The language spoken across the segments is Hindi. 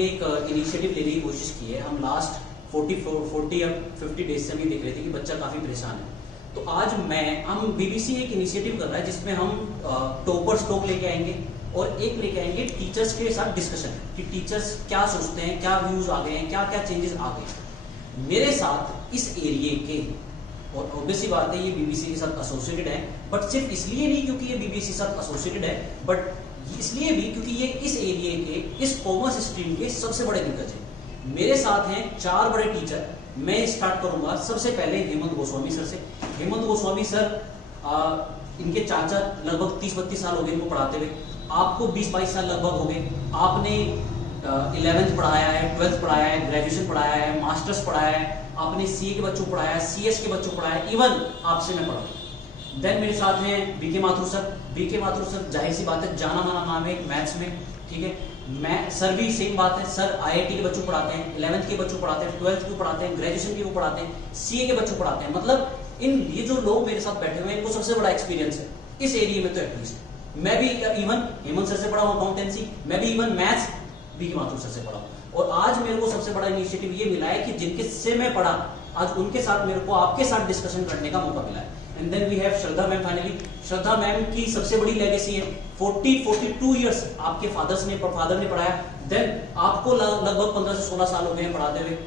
हमने एक इनिशिएटिव लेने की कोशिश की है। हम लास्ट 40 या 50 डेज से हम ये देख रहे थे कि बच्चा काफी परेशान है। तो आज हम बीबीसी एक इनिशिएटिव कर रहा है जिसमें हम टॉपर्स टॉक लेके आएंगे और एक लेके आएंगे टीचर्स के साथ डिस्कशन कि टीचर्स क्या सोचते हैं, क्या व्यूज आ गए हैं, क्या क्या चेंजेस आ गए हैं मेरे साथ इस एरिया के। और ऑब्वियसली बात है ये बीबीसी के साथ एसोसिएटेड है, बट सिर्फ इसलिए नहीं क्योंकि ये बीबीसी के साथ एसोसिएटेड है, बट इसलिए भी क्योंकि ये इस एरिया के, इस कॉमर्स स्ट्रीम के सबसे बड़े दिग्गज हैं। मेरे साथ हैं 4 बड़े टीचर। मैं स्टार्ट करूंगा सबसे पहले हेमंत गोस्वामी सर से। हेमंत गोस्वामी सर, इनके चाचा लगभग 30-32 साल हो गए इनको पढ़ाते हुए। आपको 20-22 साल लगभग हो गए। आपने 11th पढ़ाया है, 12th पढ़ाया है, ग्रेजुएशन पढ़ाया है, मास्टर्स पढ़ाया है, आपने सीए के बच्चों को पढ़ाया है, सीएस के बच्चों को पढ़ाया है, इवन आपसे मैं पढ़ा। देन मेरे साथ हैं BK Mathur sir. BK Mathur sir जाहिर सी बात है जाना माना नाम है मैथ्स में, ठीक है। मैं सर भी सेम बात है, सर आईआईटी के बच्चों पढ़ाते हैं, 11th के बच्चों पढ़ाते हैं, 12th के पढ़ाते हैं, ग्रेजुएशन के वो पढ़ाते हैं, सीए के बच्चों पढ़ाते हैं। मतलब ये जो लोग मेरे साथ बैठे हुए हैं इनको सबसे बड़ा एक्सपीरियंस है इस एरिया में। तो एटलीस्ट मैं भी इवन हेमंत सर से पढ़ा हूँ अकाउंटेंसी, मैं भी even maths BK Mathur sir से पढ़ा हूँ। और आज मेरे को सबसे बड़ा इनिशिएटिव ये मिला है कि जिनके से मैं पढ़ा आज उनके साथ मेरे को आपके साथ डिस्कशन करने का मौका मिला है। And then we have Shraddha ma'am. Finally Shraddha ma'am की सबसे बड़ी लेगेसी है 42 इयर्स आपके फादर ने पढ़ाया। देन आपको लगभग 15 से 16 साल हो गए हैं पढ़ाते हुए।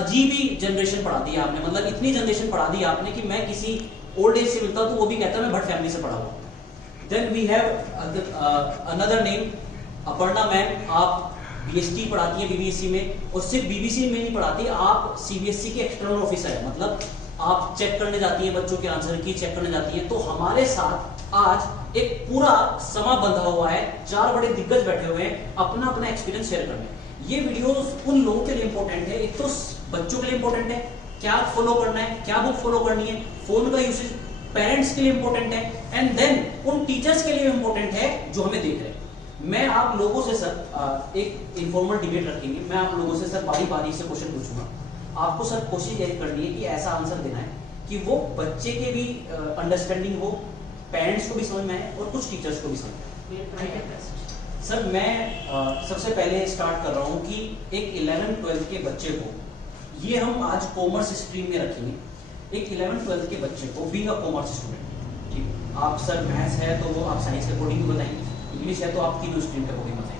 अजीब ही जनरेशन पढ़ा दी आपने, मतलब इतनी जनरेशन पढ़ा दी आपने कि मैं किसी ओल्ड एज से मिलता हूं तो वो भी कहता है मैं भट्ट फैमिली से पढ़ा हुआ। Then we have another name Aparna ma'am. आप बीएसटी पढ़ाती है बीबीएससी में, और सिर्फ बीबीसी में नहीं पढ़ाती, आप सीबीएसई के एक्सटर्नल ऑफिसर है। मतलब आप चेक करने जाती है बच्चों के आंसर की चेक करने जाती है। तो हमारे साथ आज एक पूरा समा बंधा हुआ है, 4 बड़े दिग्गज बैठे हुए हैं अपना अपना एक्सपीरियंस शेयर करने। ये वीडियोस उन लोगों के लिए इंपॉर्टेंट है, एक तो बच्चों के लिए इंपॉर्टेंट है, क्या फॉलो करना है, क्या बुक फॉलो करनी है, फोन का यूसेज पेरेंट्स के लिए इंपॉर्टेंट है, एंड देन उन टीचर्स के लिए इंपॉर्टेंट है जो हमें देख रहे हैं। मैं आप लोगों से सर एक इनफॉर्मल डिबेट रखेंगे। मैं आप लोगों से सर बारी बारी से क्वेश्चन पूछूंगा। आपको सर कोशिश यही करनी है कि ऐसा आंसर देना है कि वो बच्चे के भी अंडरस्टैंडिंग हो, पेरेंट्स को भी समझ में आए और कुछ टीचर्स को भी समझ में आए। सर मैं सबसे पहले स्टार्ट कर रहा हूं कि एक 11th-12th के बच्चे को, ये हम आज कॉमर्स स्ट्रीम में रखेंगे। एक 11th-12th के बच्चे को बीइंग अ कॉमर्स स्टूडेंट, ठीक है, आप सर मैथ्स है तो वो आप साइंस के अकॉर्डिंग बताएंगे, इंग्लिश है तो आपकी जो स्ट्रीम के अकॉर्डिंग बताएंगे।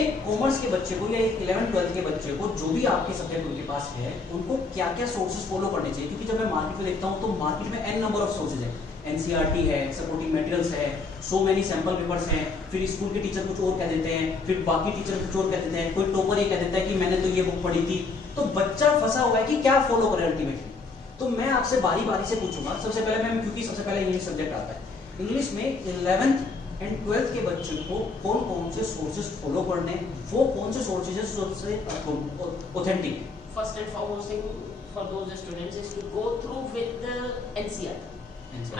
एक कॉमर्स के बच्चे को या एक 11th-12th के बच्चे को जो भी आपके सब्जेक्ट उनके पास है उनको क्या क्या सोर्सेज फॉलो करने चाहिए? क्योंकि जब मैं मार्केट में देखता हूँ तो मार्केट में n नंबर ऑफ सोर्सेज है, एनसीईआरटी है, सपोर्टिंग मटेरियल्स है, सो मेनी सैंपल पेपर्स हैं, फिर स्कूल के टीचर कुछ और कह देते हैं, फिर बाकी टीचर कुछ और कह देते हैं, कोई टॉपर ये कह देता है कि मैंने तो ये बुक पढ़ी थी। तो बच्चा फंसा हुआ है कि क्या फॉलो करे अल्टीमेटली। तो मैं आपसे बारी बारी से पूछूंगा। सबसे पहले मैं, क्योंकि सबसे पहले इंग्लिश सब्जेक्ट आता है, इंग्लिश में 11th एंड 12th के बच्चों को कौन कौन से सोर्सेज फॉलो करने, वो कौन से सोर्सेज सबसे authentic? First and foremost thing for those students is to go through with the NCERT.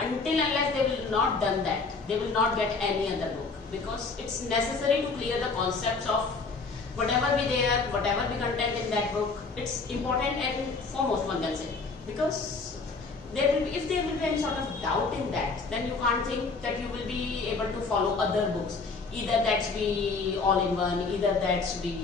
Until unless they will not done that, they will not get any other book, because it's necessary to clear the concepts of whatever be there, whatever be content in that book. It's important and foremost one can say, because there will be, if there will be any sort of doubt in that, then you can't think that you will be able to follow other books. Either that's be all in one, either that's be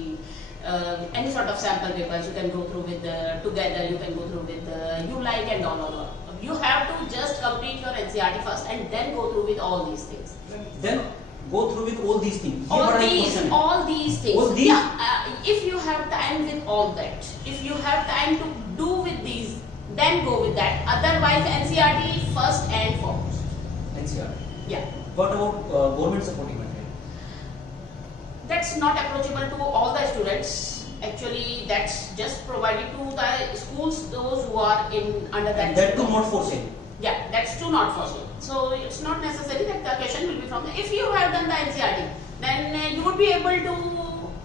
any sort of sample papers you can go through with together, you can go through with you like and all. You have to just complete your NCERT first and then go through with all these things. Then go through with all these things. All these things. All these? Yeah, if you have time with all that, if you have time to do with these, then go with that. Otherwise, NCERT first and foremost. NCERT. Yeah. What about government supporting material? That's not approachable to all the students. Actually, that's just provided to the schools, those who are in under that. And that too not for sale. Yeah, that's too not for sale. So it's not necessary that the question will be from there. If you have done the NCERT, then you would be able to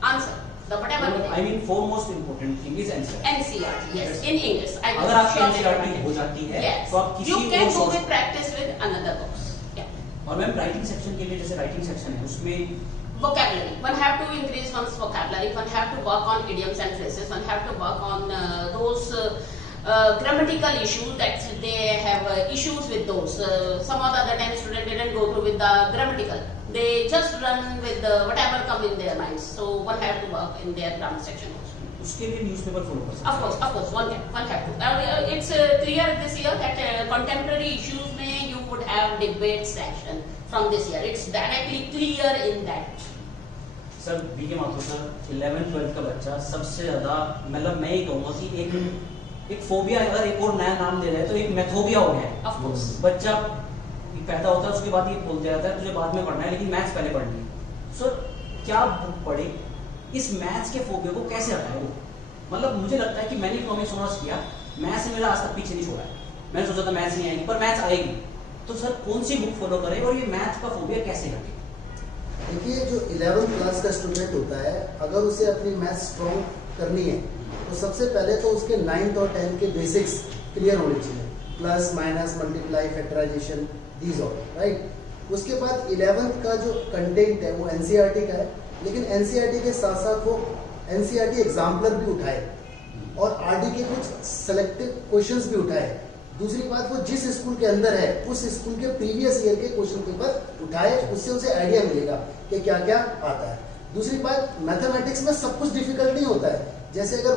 answer the whatever. I mean, foremost important thing is NCERT. NCERT, yes, in English. अगर आपकी NCERT हो जाती है, yes, तो आप किसी you can go source with practice with another books. Yeah. और मैम राइटिंग सेक्शन के लिए, जैसे राइटिंग सेक्शन है उसमें vocabulary, one have to increase one's vocabulary, one have to work on idioms and phrases, one have to work on those grammatical issues, that they have issues with those. Some of the other time students didn't go through with the grammatical. They just run with the whatever come in their minds. So one have to work in their grammar section also. उसके लिए न्यूज़पेपर फॉलो कर सकते हैं। Of course, one have to. It's clear this year that contemporary issues में you would have debate section from this year. It's directly clear in that. Sir BK Mathur sir 11th-12th का बच्चा सबसे ज्यादा, मतलब मैं ही कहूँगा कि एक फोबिया, अगर एक और नया नाम ले रहे हैं तो एक मेथोबिया हो गया है। Of course. बच्चा पैदा होता है उसके बाद ये बोलते रहता है तुझे बाद में पढ़ना है लेकिन मैथ्स पहले पढ़नी है। सर क्या बुक पढ़े, इस मैथ्स के फोबिया को कैसे हटाए वो? मतलब मुझे लगता है कि मैंने इकोनॉमिक्स ऑनर्स किया, मैथ्स ने मेरा आज तक पीछे नहीं छोड़ा है। मैंने सोचा था मैथ्स नहीं आएगी, पर मैथ्स आएगी। तो सर कौन सी बुक फॉलो करें और ये मैथ्स का फोबिया कैसे हटे? देखिए, जो 11th क्लास का स्टूडेंट होता है, अगर उसे अपनी मैथ्स स्ट्रॉन्ग करनी है तो सबसे पहले तो उसके 9th और 10th के बेसिक्स क्लियर होने चाहिए। Plus, minus, multiply, factorisation, these all, right. उसके बाद 11th का जो कंटेंट है वो एनसीईआरटी का है, लेकिन एनसीईआरटी के साथ साथ वो एनसीईआरटी एग्जाम्पलर भी उठाए और आरडी के कुछ सेलेक्टिव क्वेश्चंस भी उठाए। दूसरी बात, वो जिस स्कूल के अंदर है उस स्कूल के प्रीवियस ईयर के क्वेश्चन पेपर उठाए, उससे उसे आइडिया मिलेगा कि क्या क्या आता है। दूसरी बात, मैथमेटिक्स में सब कुछ डिफिकल्ट नहीं होता है। जैसे अगर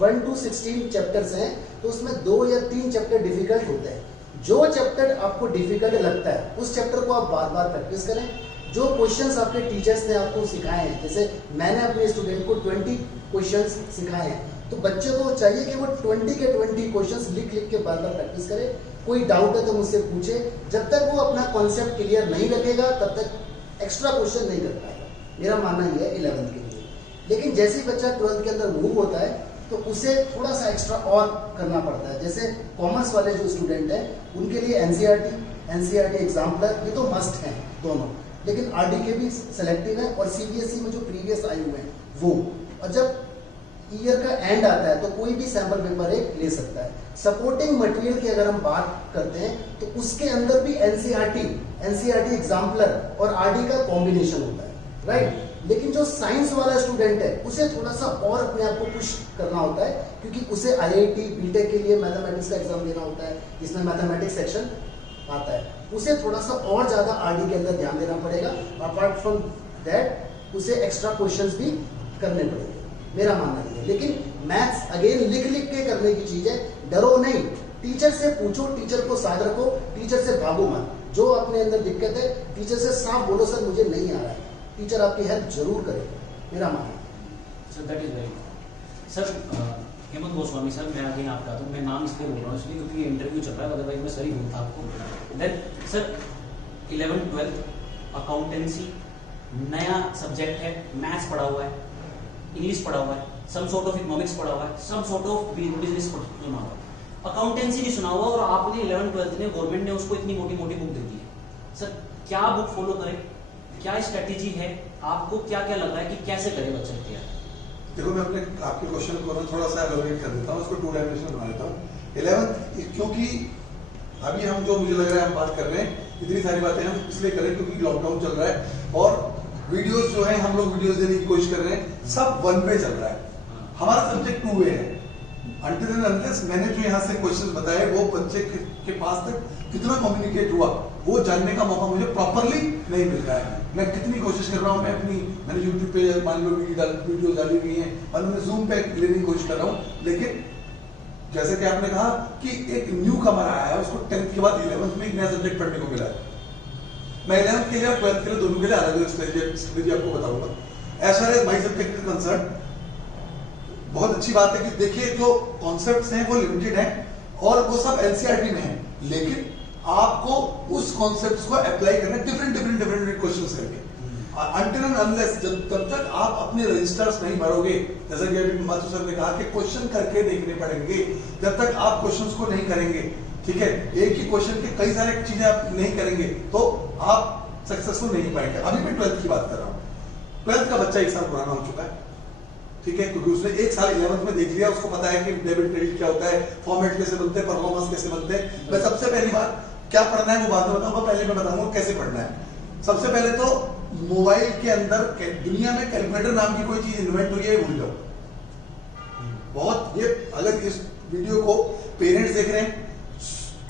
1 to 16 चैप्टर्स हैं तो उसमें 2 या 3 चैप्टर डिफिकल्ट होते हैं। जो चैप्टर आपको डिफिकल्ट लगता है उस चैप्टर को आप बार बार प्रैक्टिस करें। जो क्वेश्चंस आपके टीचर्स ने आपको सिखाए हैं, जैसे मैंने अपने स्टूडेंट को 20 क्वेश्चंस सिखाए हैं, तो बच्चे को चाहिए कि वो 20 के 20 क्वेश्चंस लिख लिख के बार बार प्रैक्टिस करे। कोई डाउट है तो मुझसे पूछे। जब तक वो अपना कॉन्सेप्ट क्लियर नहीं रखेगा तब तक एक्स्ट्रा क्वेश्चन नहीं कर पाएगा। मेरा मानना ये है 11th के लिए। लेकिन जैसे ही बच्चा 12th के अंदर मूव होता है तो उसे थोड़ा सा एक्स्ट्रा और करना पड़ता है। जैसे कॉमर्स वाले जो स्टूडेंट हैं उनके लिए एनसीईआरटी एग्जाम्पलर ये तो मस्ट हैं दोनों, लेकिन आरडी के भी सेलेक्टिव है और सीबीएसई में जो प्रीवियस आए हुए हैं वो। और जब ईयर का एंड आता है तो कोई भी सैंपल पेपर एक ले सकता है। सपोर्टिंग मटेरियल की अगर हम बात करते हैं तो उसके अंदर भी एनसीईआरटी एग्जाम्पलर और आरडी का कॉम्बिनेशन होता है, राइट। लेकिन जो साइंस वाला स्टूडेंट है उसे थोड़ा सा और अपने आप को पुश करना होता है, क्योंकि उसे आईआईटी बीटेक के लिए मैथमेटिक्स का एग्जाम देना होता है जिसमें मैथमेटिक्स सेक्शन आता है। उसे थोड़ा सा और ज्यादा आरडी के अंदर ध्यान देना पड़ेगा। अपार्ट फ्रॉम दैट उसे एक्स्ट्रा क्वेश्चंस भी करने पड़ेंगे, मेरा मानना ये है। लेकिन मैथ्स अगेन लिख लिख के करने की चीज है, डरो नहीं। टीचर से पूछो, टीचर को साथ रखो, टीचर से भागो मत। जो अपने अंदर दिक्कत है टीचर से साफ बोलो, सर मुझे नहीं आ रहा है। टीचर आपकी हेल्प जरूर करेगा, मेरा मानना है। Sir that is very sir Hemant Goswami sir, मैं आगे आपका तो मैं नाम इसलिए बोल रहा हूँ इसलिए क्योंकि ये इंटरव्यू चल रहा है, अदरवाइज मैं सही बोलता आपको। देन सर 11th-12th अकाउंटेंसी नया सब्जेक्ट है, मैथ्स पढ़ा हुआ है, इंग्लिश पढ़ा हुआ है, सम सॉर्ट ऑफ इकोनॉमिक्स पढ़ा हुआ है, सम सॉर्ट ऑफ बिजनेस सुना हुआ है, अकाउंटेंसी नहीं सुना हुआ, और आपने 11th-12th ने गवर्नमेंट ने उसको इतनी मोटी मोटी बुक दे दी है। सर क्या बुक फॉलो करें, क्या स्ट्रेटेजी है, आपको क्या क्या लग रहा है कि कैसे करे बच्चा तैयार? देखो, मैं अपने आपके क्वेश्चन को थोड़ा सा एलोरेट कर देता हूँ, उसको 2 डायमेंशन बना देता हूँ। 11th, क्योंकि अभी हम जो मुझे लग रहा है हम बात कर रहे हैं, इतनी सारी बातें हम इसलिए करें क्योंकि लॉकडाउन चल रहा है और वीडियोस जो है हम लोग वीडियोस देने की कोशिश कर रहे हैं, सब 1 पे चल रहा है। हमारा सब्जेक्ट 2 वे है। Until and unless मैंने जो यहाँ से क्वेश्चंस बताए वो बच्चे के पास तक कितना कम्युनिकेट हुआ वो जानने का मौका मुझे प्रॉपरली नहीं मिल रहा है। मैं कितनी कोशिश कर रहा हूँ, मैंने यूट्यूब पे मान लो वीडियो डाली हुई है और मैं जूम पे लेने की कोशिश कर रहा हूँ, लेकिन जैसे कि आपने कहा कि एक न्यू कमर आया है, उसको 10th के बाद 11th में एक नया सब्जेक्ट पढ़ने को मिला है। मैं 11th के लिए और 12th के लिए दोनों के लिए अलग अलग स्ट्रेटेजी आपको बताऊंगा। As far as my subject is concern, बहुत अच्छी बात है कि देखिए जो कॉन्सेप्ट्स हैं वो लिमिटेड हैं और वो सब एनसीईआरटी में है, लेकिन आपको उस कॉन्सेप्ट्स को अप्लाई करना है डिफरेंट क्वेश्चंस करके। Until and unless जब तक आप अपने रजिस्टर्स नहीं भरोगे, जैसा कि अभी माथुर सर ने कहा कि क्वेश्चन करके देखने पड़ेंगे, जब तक आप क्वेश्चंस को नहीं करेंगे, ठीक है, एक ही क्वेश्चन के कई सारे चीजें आप नहीं करेंगे तो आप सक्सेसफुल नहीं पाएंगे। अभी मैं 12th की बात कर रहा हूँ। 12th का बच्चा 1 साल पुराना हो चुका है, ठीक है, क्योंकि उसने 1 साल 11th में देख लिया, उसको पता है कि डेबिट क्रेडिट क्या होता है, फॉर्मेट कैसे बनते हैं, परफॉर्मेंस कैसे बनते हैं। मैं सबसे पहली बात क्या पढ़ना है वो बाद में बताऊंगा, पहले मैं बताऊंगा कैसे पढ़ना है। सबसे पहले तो मोबाइल के अंदर दुनिया में कैलकुलेटर नाम की कोई चीज इन्वेंट हुई है भूल जाओ। बहुत ये अगर इस वीडियो को पेरेंट्स देख रहे हैं,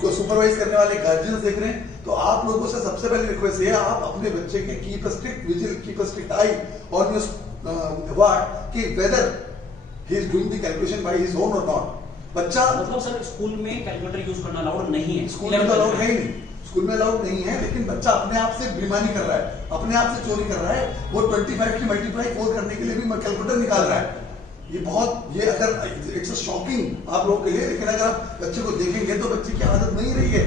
को सुपरवाइज करने वाले गार्जियंस देख रहे हैं, तो आप लोगों से सबसे पहले रिक्वेस्ट है आप अपने बच्चे के keep strict vigil, keep strict eye on your what कि whether he is doing the calculation by his own और नॉट। बच्चा मतलब सर स्कूल में कैलकुलेटर यूज करना अलाउड नहीं है, स्कूल में तो अलाउड है ही नहीं, स्कूल में अलाउड नहीं है, लेकिन बच्चा अपने आप से बेईमानी कर रहा है, अपने आप से चोरी कर रहा है, वो 25 की मल्टीप्लाई 4 करने के लिए भी कैलकुलेटर निकाल रहा है। ये बहुत, ये अगर इट्स शॉकिंग आप लोगों के लिए, लेकिन अगर आप बच्चे को देखेंगे तो बच्चे की आदत नहीं रही है।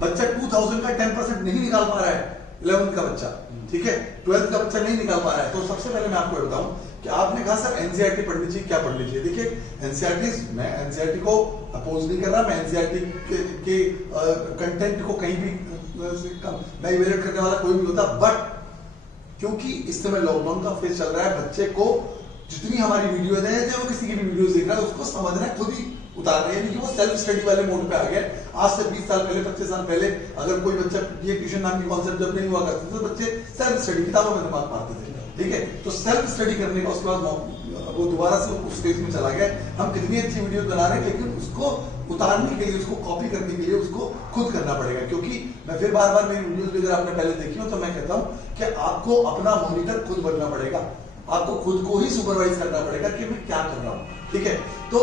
बच्चा 2000 का 10% नहीं निकाल पा रहा है, 11th का बच्चा, ठीक है, 12th का बच्चा नहीं निकाल पा रहा है। तो सबसे पहले मैं आपको बताऊं कि आपने कहा सर एनसीईआरटी पढ़नी चाहिए, क्या पढ़नी चाहिए? देखिए एनसीईआरटी, मैं एनसीईआरटी को अपोज नहीं कर रहा, मैं एनसीईआरटी के कंटेंट को कहीं भी मैं इवेल्युएट करने वाला कोई भी होता, बट क्योंकि इस समय लॉकडाउन का फेज चल रहा है, बच्चे को जितनी हमारी वीडियोज है, चाहे वो किसी की भी वीडियोज देख रहा है, उसको समझना है, खुद ही उतारना है, यानी कि वो सेल्फ स्टडी वाले मोड पे आ गया। आज से 20 साल पहले, 25 साल पहले अगर कोई बच्चा, ये ट्यूशन नाम की कॉन्सेप्ट जब नहीं हुआ करते थे, तो बच्चे सेल्फ स्टडी किताबों में दिमाग मारते थे, ठीक है। तो सेल्फ स्टडी करने का उसके बाद वो दोबारा से उस फेज में चला गया। हम कितनी अच्छी वीडियो बना रहे हैं, लेकिन उसको उतारने के लिए, उसको कॉपी करने के लिए उसको खुद करना पड़ेगा। क्योंकि मैं फिर बार बार मेरी वीडियोस भी अगर आपने पहले देखी हो तो मैं कहता हूं कि आपको अपना मॉनिटर खुद बनना पड़ेगा, आपको खुद को ही सुपरवाइज करना पड़ेगा कि मैं क्या कर रहा हूं, ठीक है। तो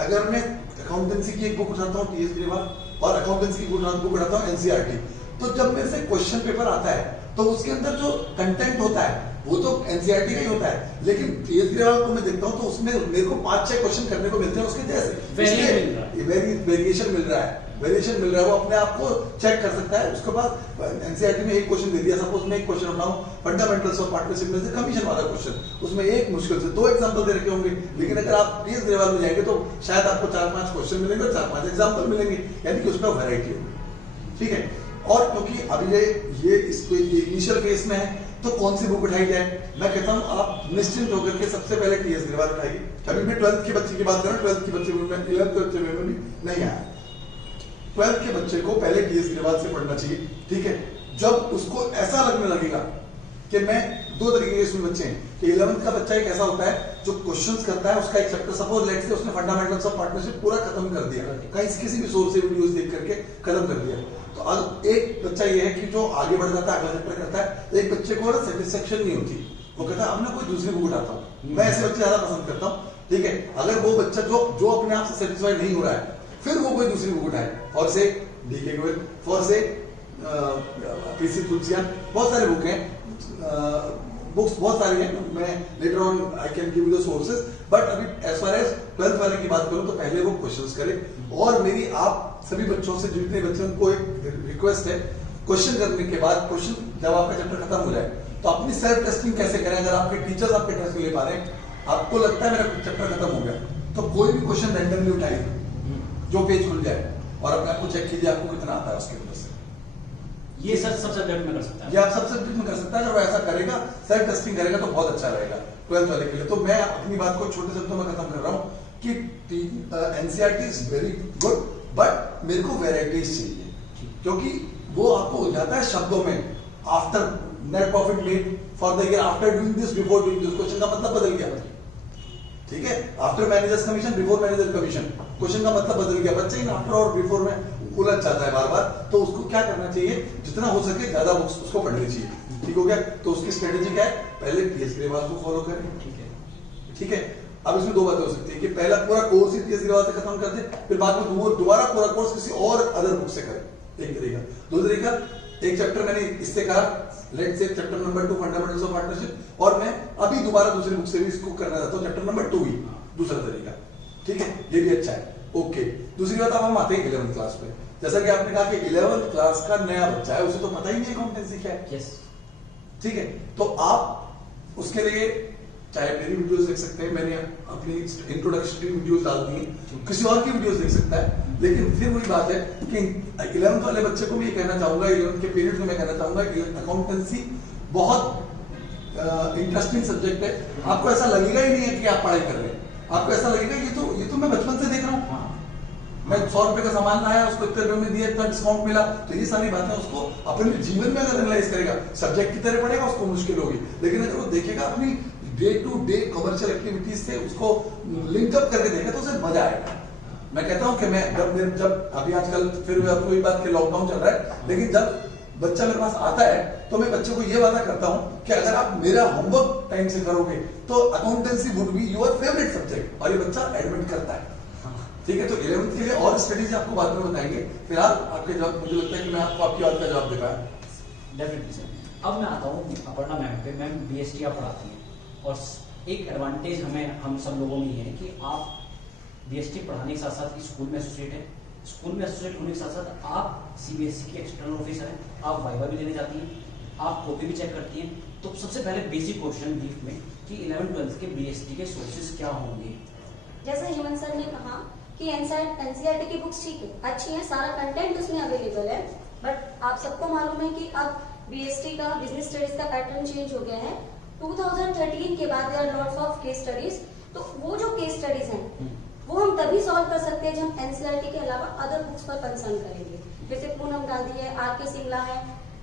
अगर मैं अकाउंटेंसी की एक बुक उठाता हूँ टीएस ग्रेवाल, और अकाउंटेंसी की बुक उठाता हूँ एनसीईआरटी, तो जब मेरे से क्वेश्चन पेपर आता है तो उसके अंदर जो कंटेंट होता है वो तो एनसीईआरटी का ही होता है, लेकिन टीएस ग्रेवाल को मैं देखता हूँ तो उसमें मेरे को 5-6 क्वेश्चन करने को मिलते हैं उसके जैसे, वेरिएशन मिल रहा है, वेरिएशन मिल रहा है, वो अपने आप को चेक कर सकता है। उसके बाद एनसीईआरटी में एक क्वेश्चन दे दिया, सपोज मैं एक क्वेश्चन उठाऊं फंडामेंटल्स ऑफ पार्टनरशिप में से कमीशन वाला क्वेश्चन, उसमें एक मुश्किल से 2 एग्जांपल दे रखे होंगे, लेकिन अगर आप टीएस ग्रेवाल में जाएंगे तो शायद आपको 4-5 क्वेश्चन मिलेंगे और 4-5 एग्जांपल मिलेंगे, यानी कि उसमें वैरायटी होगी, ठीक है। और क्योंकि अभी ये इसको इनिशियल फेज में है, तो कौन सी बुक उठाई जाए? मैं कहता हूं आप निश्चिंत होकर के सबसे पहले टीएस ग्रेवाल उठाइए। अभी मैं 12th के बच्चे की बात कर रहा हूं, 12th के बच्चे में 11th के बच्चे में भी नहीं आया, 12th के बच्चे को पहले टीएस ग्रेवाल से पढ़ना चाहिए, ठीक है। जब उसको ऐसा लगने लगेगा कि मैं, 2 तरीके के इसमें बच्चे हैं कि 11th का बच्चा एक ऐसा होता है जो क्वेश्चंस करता है, उसका एक चैप्टर सपोज लेट्स से उसने फंडामेंटल्स ऑफ पार्टनरशिप पूरा खत्म कर दिया, कहीं किसी भी सोर्स से वीडियोस देख करके खत्म कर दिया। तो अब एक बच्चा ये है कि जो आगे बढ़ जाता है, अगला चैप्टर करता है, तो एक बच्चे को ना सेटिस्फेक्शन नहीं होती, वो कहता है अब मैं कोई दूसरी बुक उठाता हूँ। मैं ऐसे बच्चे ज्यादा पसंद करता हूँ, ठीक है। अगर वो बच्चा जो अपने आप से सेटिस्फाइड नहीं हो रहा है, फिर वो कोई दूसरी बुक उठाए, और से डीके गोयल, फॉर से पीसी तुलसियान, बहुत सारे बुक हैं, बुक्स बहुत सारी हैं, मैं later on I can give you the sources, but अभी एज फार एज 12th वाले की बात करूं तो पहले वो क्वेश्चंस करें। और मेरी आप सभी बच्चों से, जितने बच्चे उनको एक रिक्वेस्ट है, क्वेश्चन करने के बाद, क्वेश्चन जब आपका चैप्टर खत्म हो जाए तो अपनी सेल्फ टेस्टिंग कैसे करें। अगर आपके टीचर्स आपके टेस्ट ले पा रहे हैं, आपको लगता है मेरा चैप्टर खत्म हो गया, तो कोई भी क्वेश्चन रैंडमली उठाइए, जो पेज खुल जाए, और अपने आप को चेक कीजिए आपको कितना आता है उसके अंदर से। ये सर सब सब्जेक्ट में कर सकता है, ये आप सब सब्जेक्ट में कर सकता है। अगर वो ऐसा करेगा, सेल्फ टेस्टिंग करेगा तो बहुत अच्छा रहेगा 12th वाले के लिए। तो मैं अपनी बात को छोटे शब्दों में खत्म कर रहा हूँ कि NCERT is very good, but मेरे को वेराइटीज चाहिए, क्योंकि वो आपको हो जाता है शब्दों में, after net profit made for the year after doing this before doing this, question का मतलब बदल गया, ठीक है। After managers commission before manager commission, question का मतलब बदल गया। बच्चे इन आफ्टर और बिफोर में उलझ जाता है बार बार, तो उसको क्या करना चाहिए, जितना हो सके ज्यादा बुक्स उसको पढ़नी चाहिए, ठीक हो गया। तो उसकी स्ट्रेटेजी क्या है, पहले टीएस ग्रेवाल को फॉलो करें, ठीक है, ठीक है। अब इसमें 2 बातें हो सकती है कि पहला पूरा कोर्स ही टीएस ग्रेवाल से खत्म कर दे, फिर बाद में दोबारा पूरा कोर्स किसी और अदर बुक से करें, एक तरीका। 2 तरीका, एक चैप्टर मैंने इससे कहा, let's say chapter number 2 fundamentals of partnership, और मैं अभी दोबारा दूसरी बुक से भी इसको करना चाहता हूँ, चैप्टर नंबर 2 ही, दूसरा तरीका, ठीक है, ये भी अच्छा है, ओके। दूसरी बात, अब हम आते हैं 11th क्लास पे। जैसा कि आपने कहा कि 11th क्लास का नया बच्चा है, उसे तो पता ही नहीं अकाउंटेंसी क्या है, यस, ठीक है। तो आप उसके लिए चाहे मेरी वीडियोस देख सकते हैं, मैंने अपनी इंट्रोडक्टरी वीडियोस डाल दी हैं, किसी और की वीडियोस देख सकता है, लेकिन फिर वही बात है कि 11th वाले बच्चे को भी ये कहना चाहूंगा, 11th के पीरियड को मैं कहना चाहूंगा कि अकाउंटेंसी बहुत इंटरेस्टिंग सब्जेक्ट है। आपको ऐसा लगेगा ही नहीं है कि आप पढ़ाई कर रहे हैं, आपको ऐसा लगेगा ये तो मैं बचपन से देख रहा हूँ, मैं 100 रुपए का सामान लाया, उसको इतने रुपए में दिया, इतना डिस्काउंट मिला, तो ये सारी बातें उसको अपने जीवन में अगर एनालाइज करेगा, सब्जेक्ट की तरह पढ़ेगा उसको मुश्किल होगी, लेकिन अगर वो देखेगा अपनी day to day commercial activities से उसको लिंकअप करके देखेगा तो उसे मजा आएगा। मैं कहता हूँ कि मैं जब अभी आजकल फिर वही बात कि लॉकडाउन चल रहा है, लेकिन जब बच्चा मेरे पास आता है तो मैं बच्चे को ये वादा करता हूँ कि अगर आप मेरा होमवर्क टाइम से करोगे तो accountancy would be your favourite subject, और ये बच्चा एडमिट करता है। ठीक है, तो 11th के लिए और स्टडीज आपको बाद में बताएंगे। फिलहाल आपके जवाब, मुझे लगता है कि मैं आपको आपकी बात का जवाब दे पाया। Definitely sir. अब मैं आता हूँ अपर्णा मैम पे। मैम BST आप पढ़ाती हैं, और एक एडवांटेज हम सब लोगों में ये है कि आप BST पढ़ाने के साथ साथ स्कूल में एसोसिएट है। स्कूल में एसोसिएट होने के साथ साथ आप CBSE के एक्सटर्नल ऑफिसर हैं, आप वाइवा भी देने जाती हैं, आप कॉपी भी चेक करती हैं। तो सबसे पहले बेसिक क्वेश्चन ब्रीफ में कि 11th-12th के BST के सोर्सेज क्या होंगे? जैसे हेमंत सर ने कहा कि NCERT की बुक्स ठीक है, अच्छी है, सारा कंटेंट उसमें अवेलेबल है, बट आप सबको मालूम है कि अब BST का बिजनेस स्टडीज का पैटर्न चेंज हो गया है। 2013 के बाद there are lots of case studies. तो वो जो केस स्टडीज हैं वो हम तभी सॉल्व कर सकते हैं जब हम NCERT के अलावा अदर बुक्स पर कंसर्न करेंगे। जैसे पूनम गांधी है, RK सिंगला है,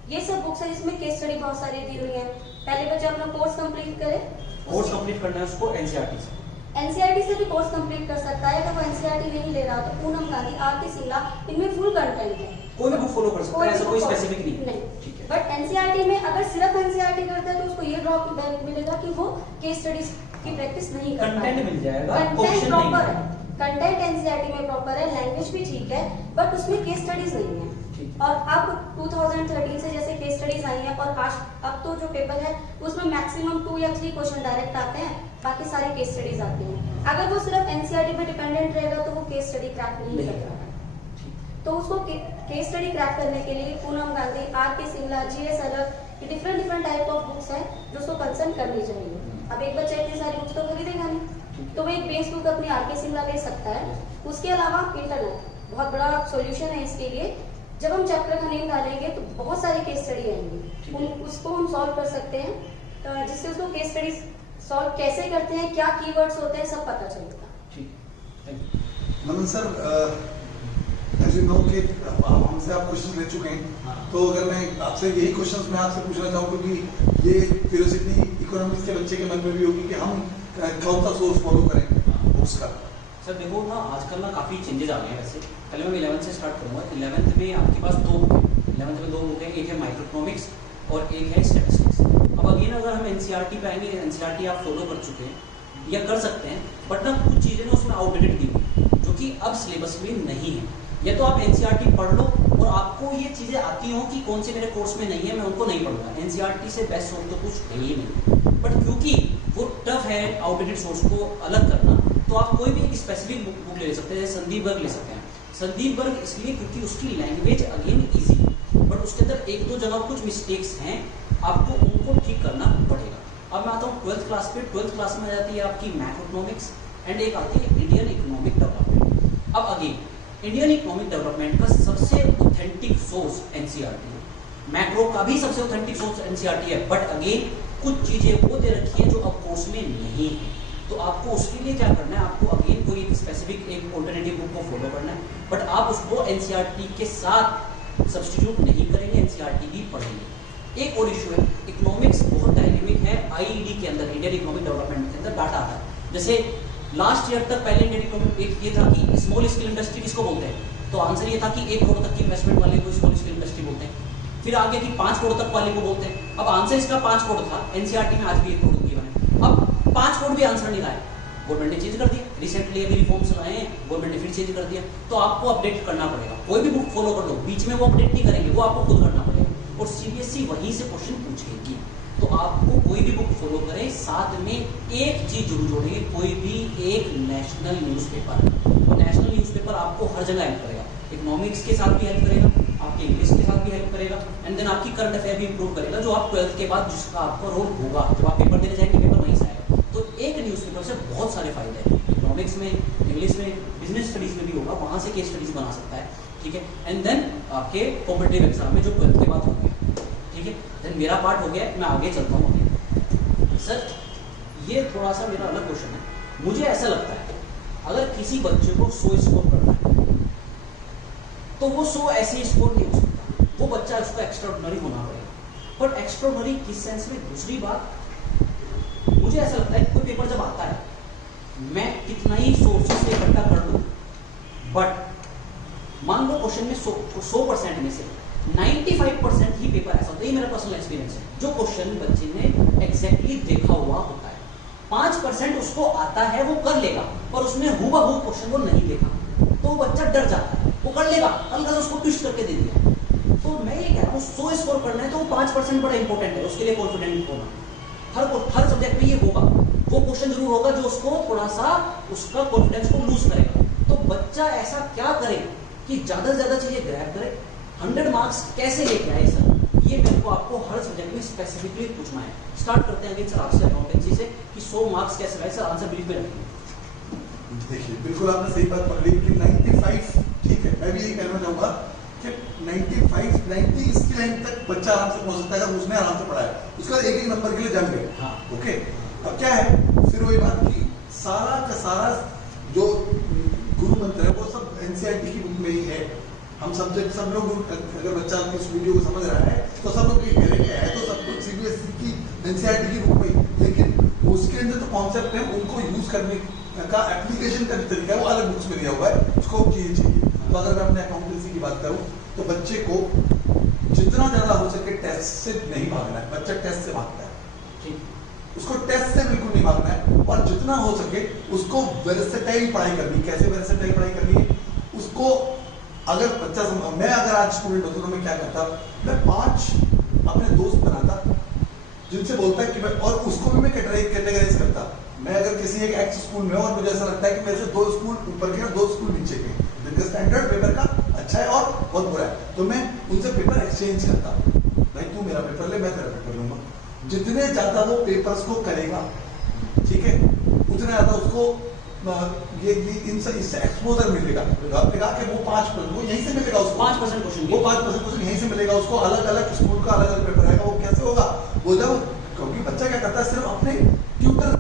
ये सब बुक्स है जिसमें केस स्टडी बहुत सारी दी हुई है। पहले बच्चा अपना कोर्स कंप्लीट करे, कोर्स कंप्लीट करना है उसको NCERT से भी कोर्स कंप्लीट कर सकता है। अगर वो NCERT नहीं ले रहा तो पूनम गांधी, RK सिंगला, इनमें फुल कंटेंट है, कोई भी बुक फॉलो कर सकता है, ऐसा कोई स्पेसिफिक नहीं। ठीक है, बट NCERT में अगर सिर्फ NCERT करता है तो उसको ये ड्रॉप बैक मिलेगा कि वो केस स्टडीज की प्रैक्टिस नहीं करता। कंटेंट मिल जाएगा, कंटेंट प्रॉपर है, कंटेंट NCERT में प्रॉपर है, लैंग्वेज भी ठीक है, बट उसमें केस स्टडीज नहीं है। और अब 2013 से जैसे केस स्टडीज आई हैं, और आज अब तो जो पेपर है उसमें मैक्सिमम 2 या 3 क्वेश्चन डायरेक्ट आते हैं, बाकी सारी केस स्टडीज आती हैं। अगर वो सिर्फ NCERT पे डिपेंडेंट रहेगा तो वो केस स्टडी क्रैक नहीं करेगा। तो उसको केस स्टडी क्रैक करने के लिए पूनम गांधी, RK सिंगला, GS अलग, ये डिफरेंट टाइप ऑफ बुक्स हैं जो उसको कंसर्न करनी चाहिए। अब एक बच्चा इतनी सारी बुक्स तो खरीदेगा नहीं, तो वो एक बेस बुक अपनी RK सिंगला ले सकता है। उसके अलावा इंटरनेट बहुत बड़ा सॉल्यूशन है इसके लिए। जब हम चैप्टर का नेम डालेंगे तो बहुत सारे केस स्टडी आएंगे, उसको हम सॉल्व कर सकते हैं, जिससे उसको केस स्टडीज सॉल्व कैसे करते हैं, क्या कीवर्ड्स होते हैं, सब पता चलेगा। नमन सर, एज यू नो कि हमसे आप क्वेश्चन ले चुके हैं, तो अगर मैं आपसे यही क्वेश्चन मैं आपसे पूछना चाहूँ, क्योंकि ये क्यूरियोसिटी इकोनॉमिक्स के बच्चे के मन में भी होगी कि हम कौन सा सोर्स फॉलो करें बुक्स का। सर देखो ना, आजकल ना काफ़ी चेंजेस आ गए हैं। वैसे पहले मैं 11th से स्टार्ट करूँगा। 11th में आपके पास 2 बुक है, 11th में 2 बुक है, एक है माइक्रोइकोनॉमिक्स और एक है स्टैटिस्टिक्स। अब अगेन अगर हम NCERT पे आएंगे, NCERT आप फॉलो कर चुके हैं या कर सकते हैं, बट ना कुछ चीज़ें ना उसमें आउटडेटेड दी हुई जो कि अब सिलेबस में नहीं है। या तो आप NCERT पढ़ लो और आपको ये चीज़ें आती हो कि कौन से मेरे कोर्स में नहीं है, मैं उनको नहीं पढ़ूंगा। NCERT से बेस्ट सोर्स तो कुछ है ही नहीं, बट क्योंकि वो टफ है आउटडेटेड सोर्स को अलग करना, तो आप कोई भी एक स्पेसिफिक बुक ले सकते हैं। जैसे संदीप गर्ग ले सकते हैं। संदीप गर्ग इसलिए क्योंकि उसकी लैंग्वेज अगेन ईजी है, बट उसके अंदर 1-2 जगह कुछ मिस्टेक्स हैं, आपको उनको ठीक करना पड़ेगा। अब मैं आता हूँ 12th क्लास पे। 12th क्लास में आ जाती है आपकी मैक्रोइकोनॉमिक्स एंड एक आती है इंडियन इकोनॉमिक डेवलपमेंट। अब अगेन इंडियन इकोनॉमिक डेवलपमेंट का सबसे ऑथेंटिक सोर्स NCERT है, मैक्रो का भी सबसे ऑथेंटिक सोर्स NCERT है, बट अगेन कुछ चीजें वो दे रखी है जो अब कोर्स में नहीं है। तो आपको उसके लिए क्या करना है, आपको अगेन कोई एक स्पेसिफिक एक ऑल्टरनेटिव बुक को फॉलो करना है, बट आप उसको NCERT के साथ सब्स्टिट्यूट नहीं करेंगे, NCERT भी पढ़ेंगे। एक और इशू है, इकोनॉमिक्स बहुत डायनेमिक है। IED के अंदर, इंडियन इकोनॉमिक डेवलपमेंट के अंदर डाटा आता है। जैसे लास्ट ईयर तक पहले इंडियन इकोनॉमिक एक ये था कि स्मॉल स्केल इंडस्ट्री किसको बोलते हैं, तो आंसर ये था कि 1 करोड़ तक की इन्वेस्टमेंट वाले को स्मॉल स्केल इंडस्ट्री बोलते हैं। फिर आगे कि 5 करोड़ तक वाले को बोलते हैं। अब आंसर इसका 5 करोड़ था, NCERT में आज भी 1 करोड़ की बने। अब 5 करोड़ भी आंसर नहीं लाए, गवर्नमेंट ने चेंज कर दिया, रिसेंटली अभी रिफॉर्म्स लाए हैं, गवर्नमेंट ने फिर चेंज कर दिया। तो आपको अपडेट करना पड़ेगा। कोई भी बुक फॉलो कर लो, बीच में वो अपडेट नहीं करेंगे, वो आपको खुद करना पड़ेगा, और CBSE वहीं से क्वेश्चन पूछेगी। तो आपको कोई भी बुक फॉलो करें, साथ में एक चीज जरूर जोड़ेंगे, कोई भी एक नेशनल न्यूज़पेपर। तो नेशनल न्यूज़पेपर आपको हर जगह हेल्प करेगा, इकोनॉमिक्स के साथ भी हेल्प करेगा, आपके इंग्लिश के साथ भी हेल्प करेगा, एंड देन आपकी करंट अफेयर भी इंप्रूव करेगा, जो आप 12th के बाद जिसका आपका रोल होगा, जब आप पेपर देने जाएंगे पेपर वहीं से आएगा। तो एक न्यूज़पेपर से बहुत सारे फायदे हैं, इकोनॉमिक्स में, इंग्लिश में, बिजनेस स्टडीज में भी होगा, वहाँ से केस स्टडीज बना सकता है, ठीक है। एंड देन आपके कॉम्पिटिटिव एग्जाम में जो 12th के बाद होंगे, ठीक है। देन मेरा पार्ट हो गया, मैं आगे चलता हूँ। सर ये थोड़ा सा मेरा अलग क्वेश्चन है। मुझे ऐसा लगता है अगर किसी बच्चे को 100 स्कोर करना है तो वो 100 ऐसे स्कोर नहीं हो सकता, वो बच्चा उसको एक्स्ट्राऑर्डिनरी होना पड़ेगा। पर एक्स्ट्राऑर्डिनरी किस सेंस में? दूसरी बात, मुझे ऐसा लगता है कोई पेपर जब आता है, मैं कितना ही सोर्सेस से इकट्ठा कर लूँ, बट मान लो क्वेश्चन में 100% में से 95% ही पेपर ऐसा होता है, ये मेरा पर्सनल एक्सपीरियंस है, जो क्वेश्चन बच्चे ने एग्जैक्टली देखा हुआ होता है। 5% उसको आता है, वो कर लेगा, पर उसने हुबहू क्वेश्चन को नहीं देखा तो बच्चा डर जाता है, वो कर लेगा, हल्का सा उसको ट्विस्ट करके दे दिया। तो मैं ये कह रहा हूँ 100 स्कोर करना है तो 5% बड़ा इंपॉर्टेंट है, उसके लिए कॉन्फिडेंट होना। हर सब्जेक्ट में ये होगा, वो क्वेश्चन जरूर होगा जो उसको थोड़ा सा उसका कॉन्फिडेंस को लूज करेगा। तो बच्चा ऐसा क्या करे कि ज्यादा से ज्यादा चीजें ग्रैब करे, 100 मार्क्स कैसे लेके आए सर, ये मेरे को आपको हर सब्जेक्ट में स्पेसिफिकली पूछना है। स्टार्ट करते हैं सर आपसे अकाउंटेंसी से कि 100 मार्क्स कैसे लाए सर, आंसर बिल्कुल रखेंगे। देखिए बिल्कुल आपने सही बात पकड़ी कि 95 ठीक है, मैं भी यही कहना चाहूंगा कि 95 90 इसकी लाइन तक बच्चा आराम से पहुंच सकता है अगर उसने आराम से पढ़ा है, उसका एक एक नंबर के लिए जम गए। हाँ। ओके, अब क्या है फिर वही बात की सारा का सारा जो गुरु मंत्र है वो सब एनसीईआरटी की बुक में ही है। हम सब लोग अगर बच्चा इस वीडियो को समझ रहा है तो सब लोग ये कहेंगे है तो सब कुछ सीबीएसई की एनसीईआरटी की बुक में, लेकिन उसके अंदर जो कॉन्सेप्ट है उनको यूज करने का एप्लीकेशन का तरीका है वो अलग बुक्स में दिया हुआ है, उसको चाहिए। तो अगर मैं अपने अकाउंटेंसी की बात करूं तो बच्चे को जितना ज्यादा हो सके टेस्ट से नहीं भागना है। बच्चा टेस्ट से भागता है, उसको टेस्ट से बिल्कुल नहीं भागना है, और जितना हो सके उसको वेर्सेटाइल पढ़ाई करनी। कैसे वेर्सेटाइल पढ़ाई करनी है उसको, अगर बच्चा मैं अगर आज स्टूडेंट होता तो मैं क्या करता, मैं 5 अपने दोस्त बनाता जिनसे बोलता है कि मैं, और उसको भी मैं कैटेगराइज करता। मैं अगर किसी एक एक्स स्कूल में और मुझे ऐसा लगता है कि मेरे से 2 स्कूल ऊपर के और 2 स्कूल नीचे के, जिनका स्टैंडर्ड पेपर का अच्छा है और बहुत बुरा है, तो मैं उनसे पेपर एक्सचेंज करता। भाई तू मेरा पेपर ले, मैं तेरा पेपर लूंगा। जितने ज्यादा वो पेपर्स को करेगा, ठीक है, उतने ज्यादा उसको ये इससे एक्सपोजर मिलेगा। आपने कहा कि वो 5% वो यहीं से मिलेगा उसको, 5% क्वेश्चन, वो 5% क्वेश्चन यहीं से मिलेगा उसको। अलग अलग स्कूल का अलग अलग पेपर आएगा, वो कैसे होगा वो जब, क्योंकि बच्चा क्या करता है सिर्फ अपने ट्यूटर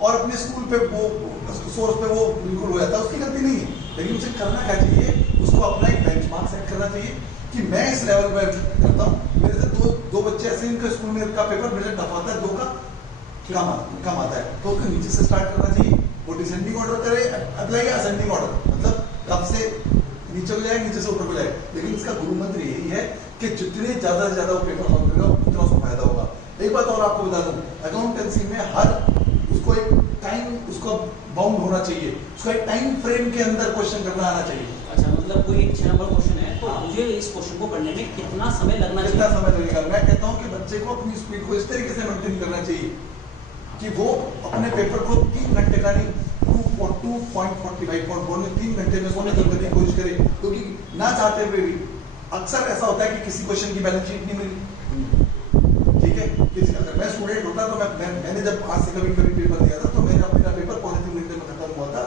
और अपने स्कूल पे वो सोर्स पे वो बिल्कुल हो जाता है, उसकी गलती नहीं है, लेकिन उसे करना क्या चाहिए, उसको अपना एक बेंचमार्क सेट करना चाहिए कि मैं इस लेवल पे करता हूँ, मेरे से दो बच्चे ऐसे इनके स्कूल में का पेपर मेरे से टफ आता है, 2 का कम आता है, तो उसको नीचे से स्टार्ट करना चाहिए। वो डिसेंडिंग ऑर्डर करे अप्लाई या असेंडिंग ऑर्डर, मतलब कब से नीचे को जाए, नीचे से ऊपर को जाए, लेकिन इसका गुरु मंत्र यही है कि जितने ज्यादा से ज्यादा वो पेपर सॉल्व करेगा उतना उसको फायदा होगा। एक बात और आपको बता दूं, अकाउंटेंसी में हर उसको एक टाइम उसको बाउंड होना चाहिए, उसको एक टाइम फ्रेम के अंदर क्वेश्चन करना आना चाहिए। अच्छा, मतलब कोई एक 6 नंबर क्वेश्चन है तो मुझे इस क्वेश्चन को करने में कितना समय लगना चाहिए? कितना समय लगेगा? मैं कहता हूँ कि बच्चे को अपनी स्पीड को इस तरीके से मेंटेन करना चाहिए कि वो अपने पेपर को 3 घंटे का नहीं 2.45 में 3 घंटे में सोने करने की कोशिश करे, क्योंकि ना चाहते हुए भी अक्सर ऐसा होता है कि किसी क्वेश्चन की बैलेंस शीट नहीं मिली, ठीक है। किसी अगर मैं स्टूडेंट होता तो मैंने जब आज से कभी पेपर दिया था तो मेरा पेपर 3 घंटे में खत्म हुआ था।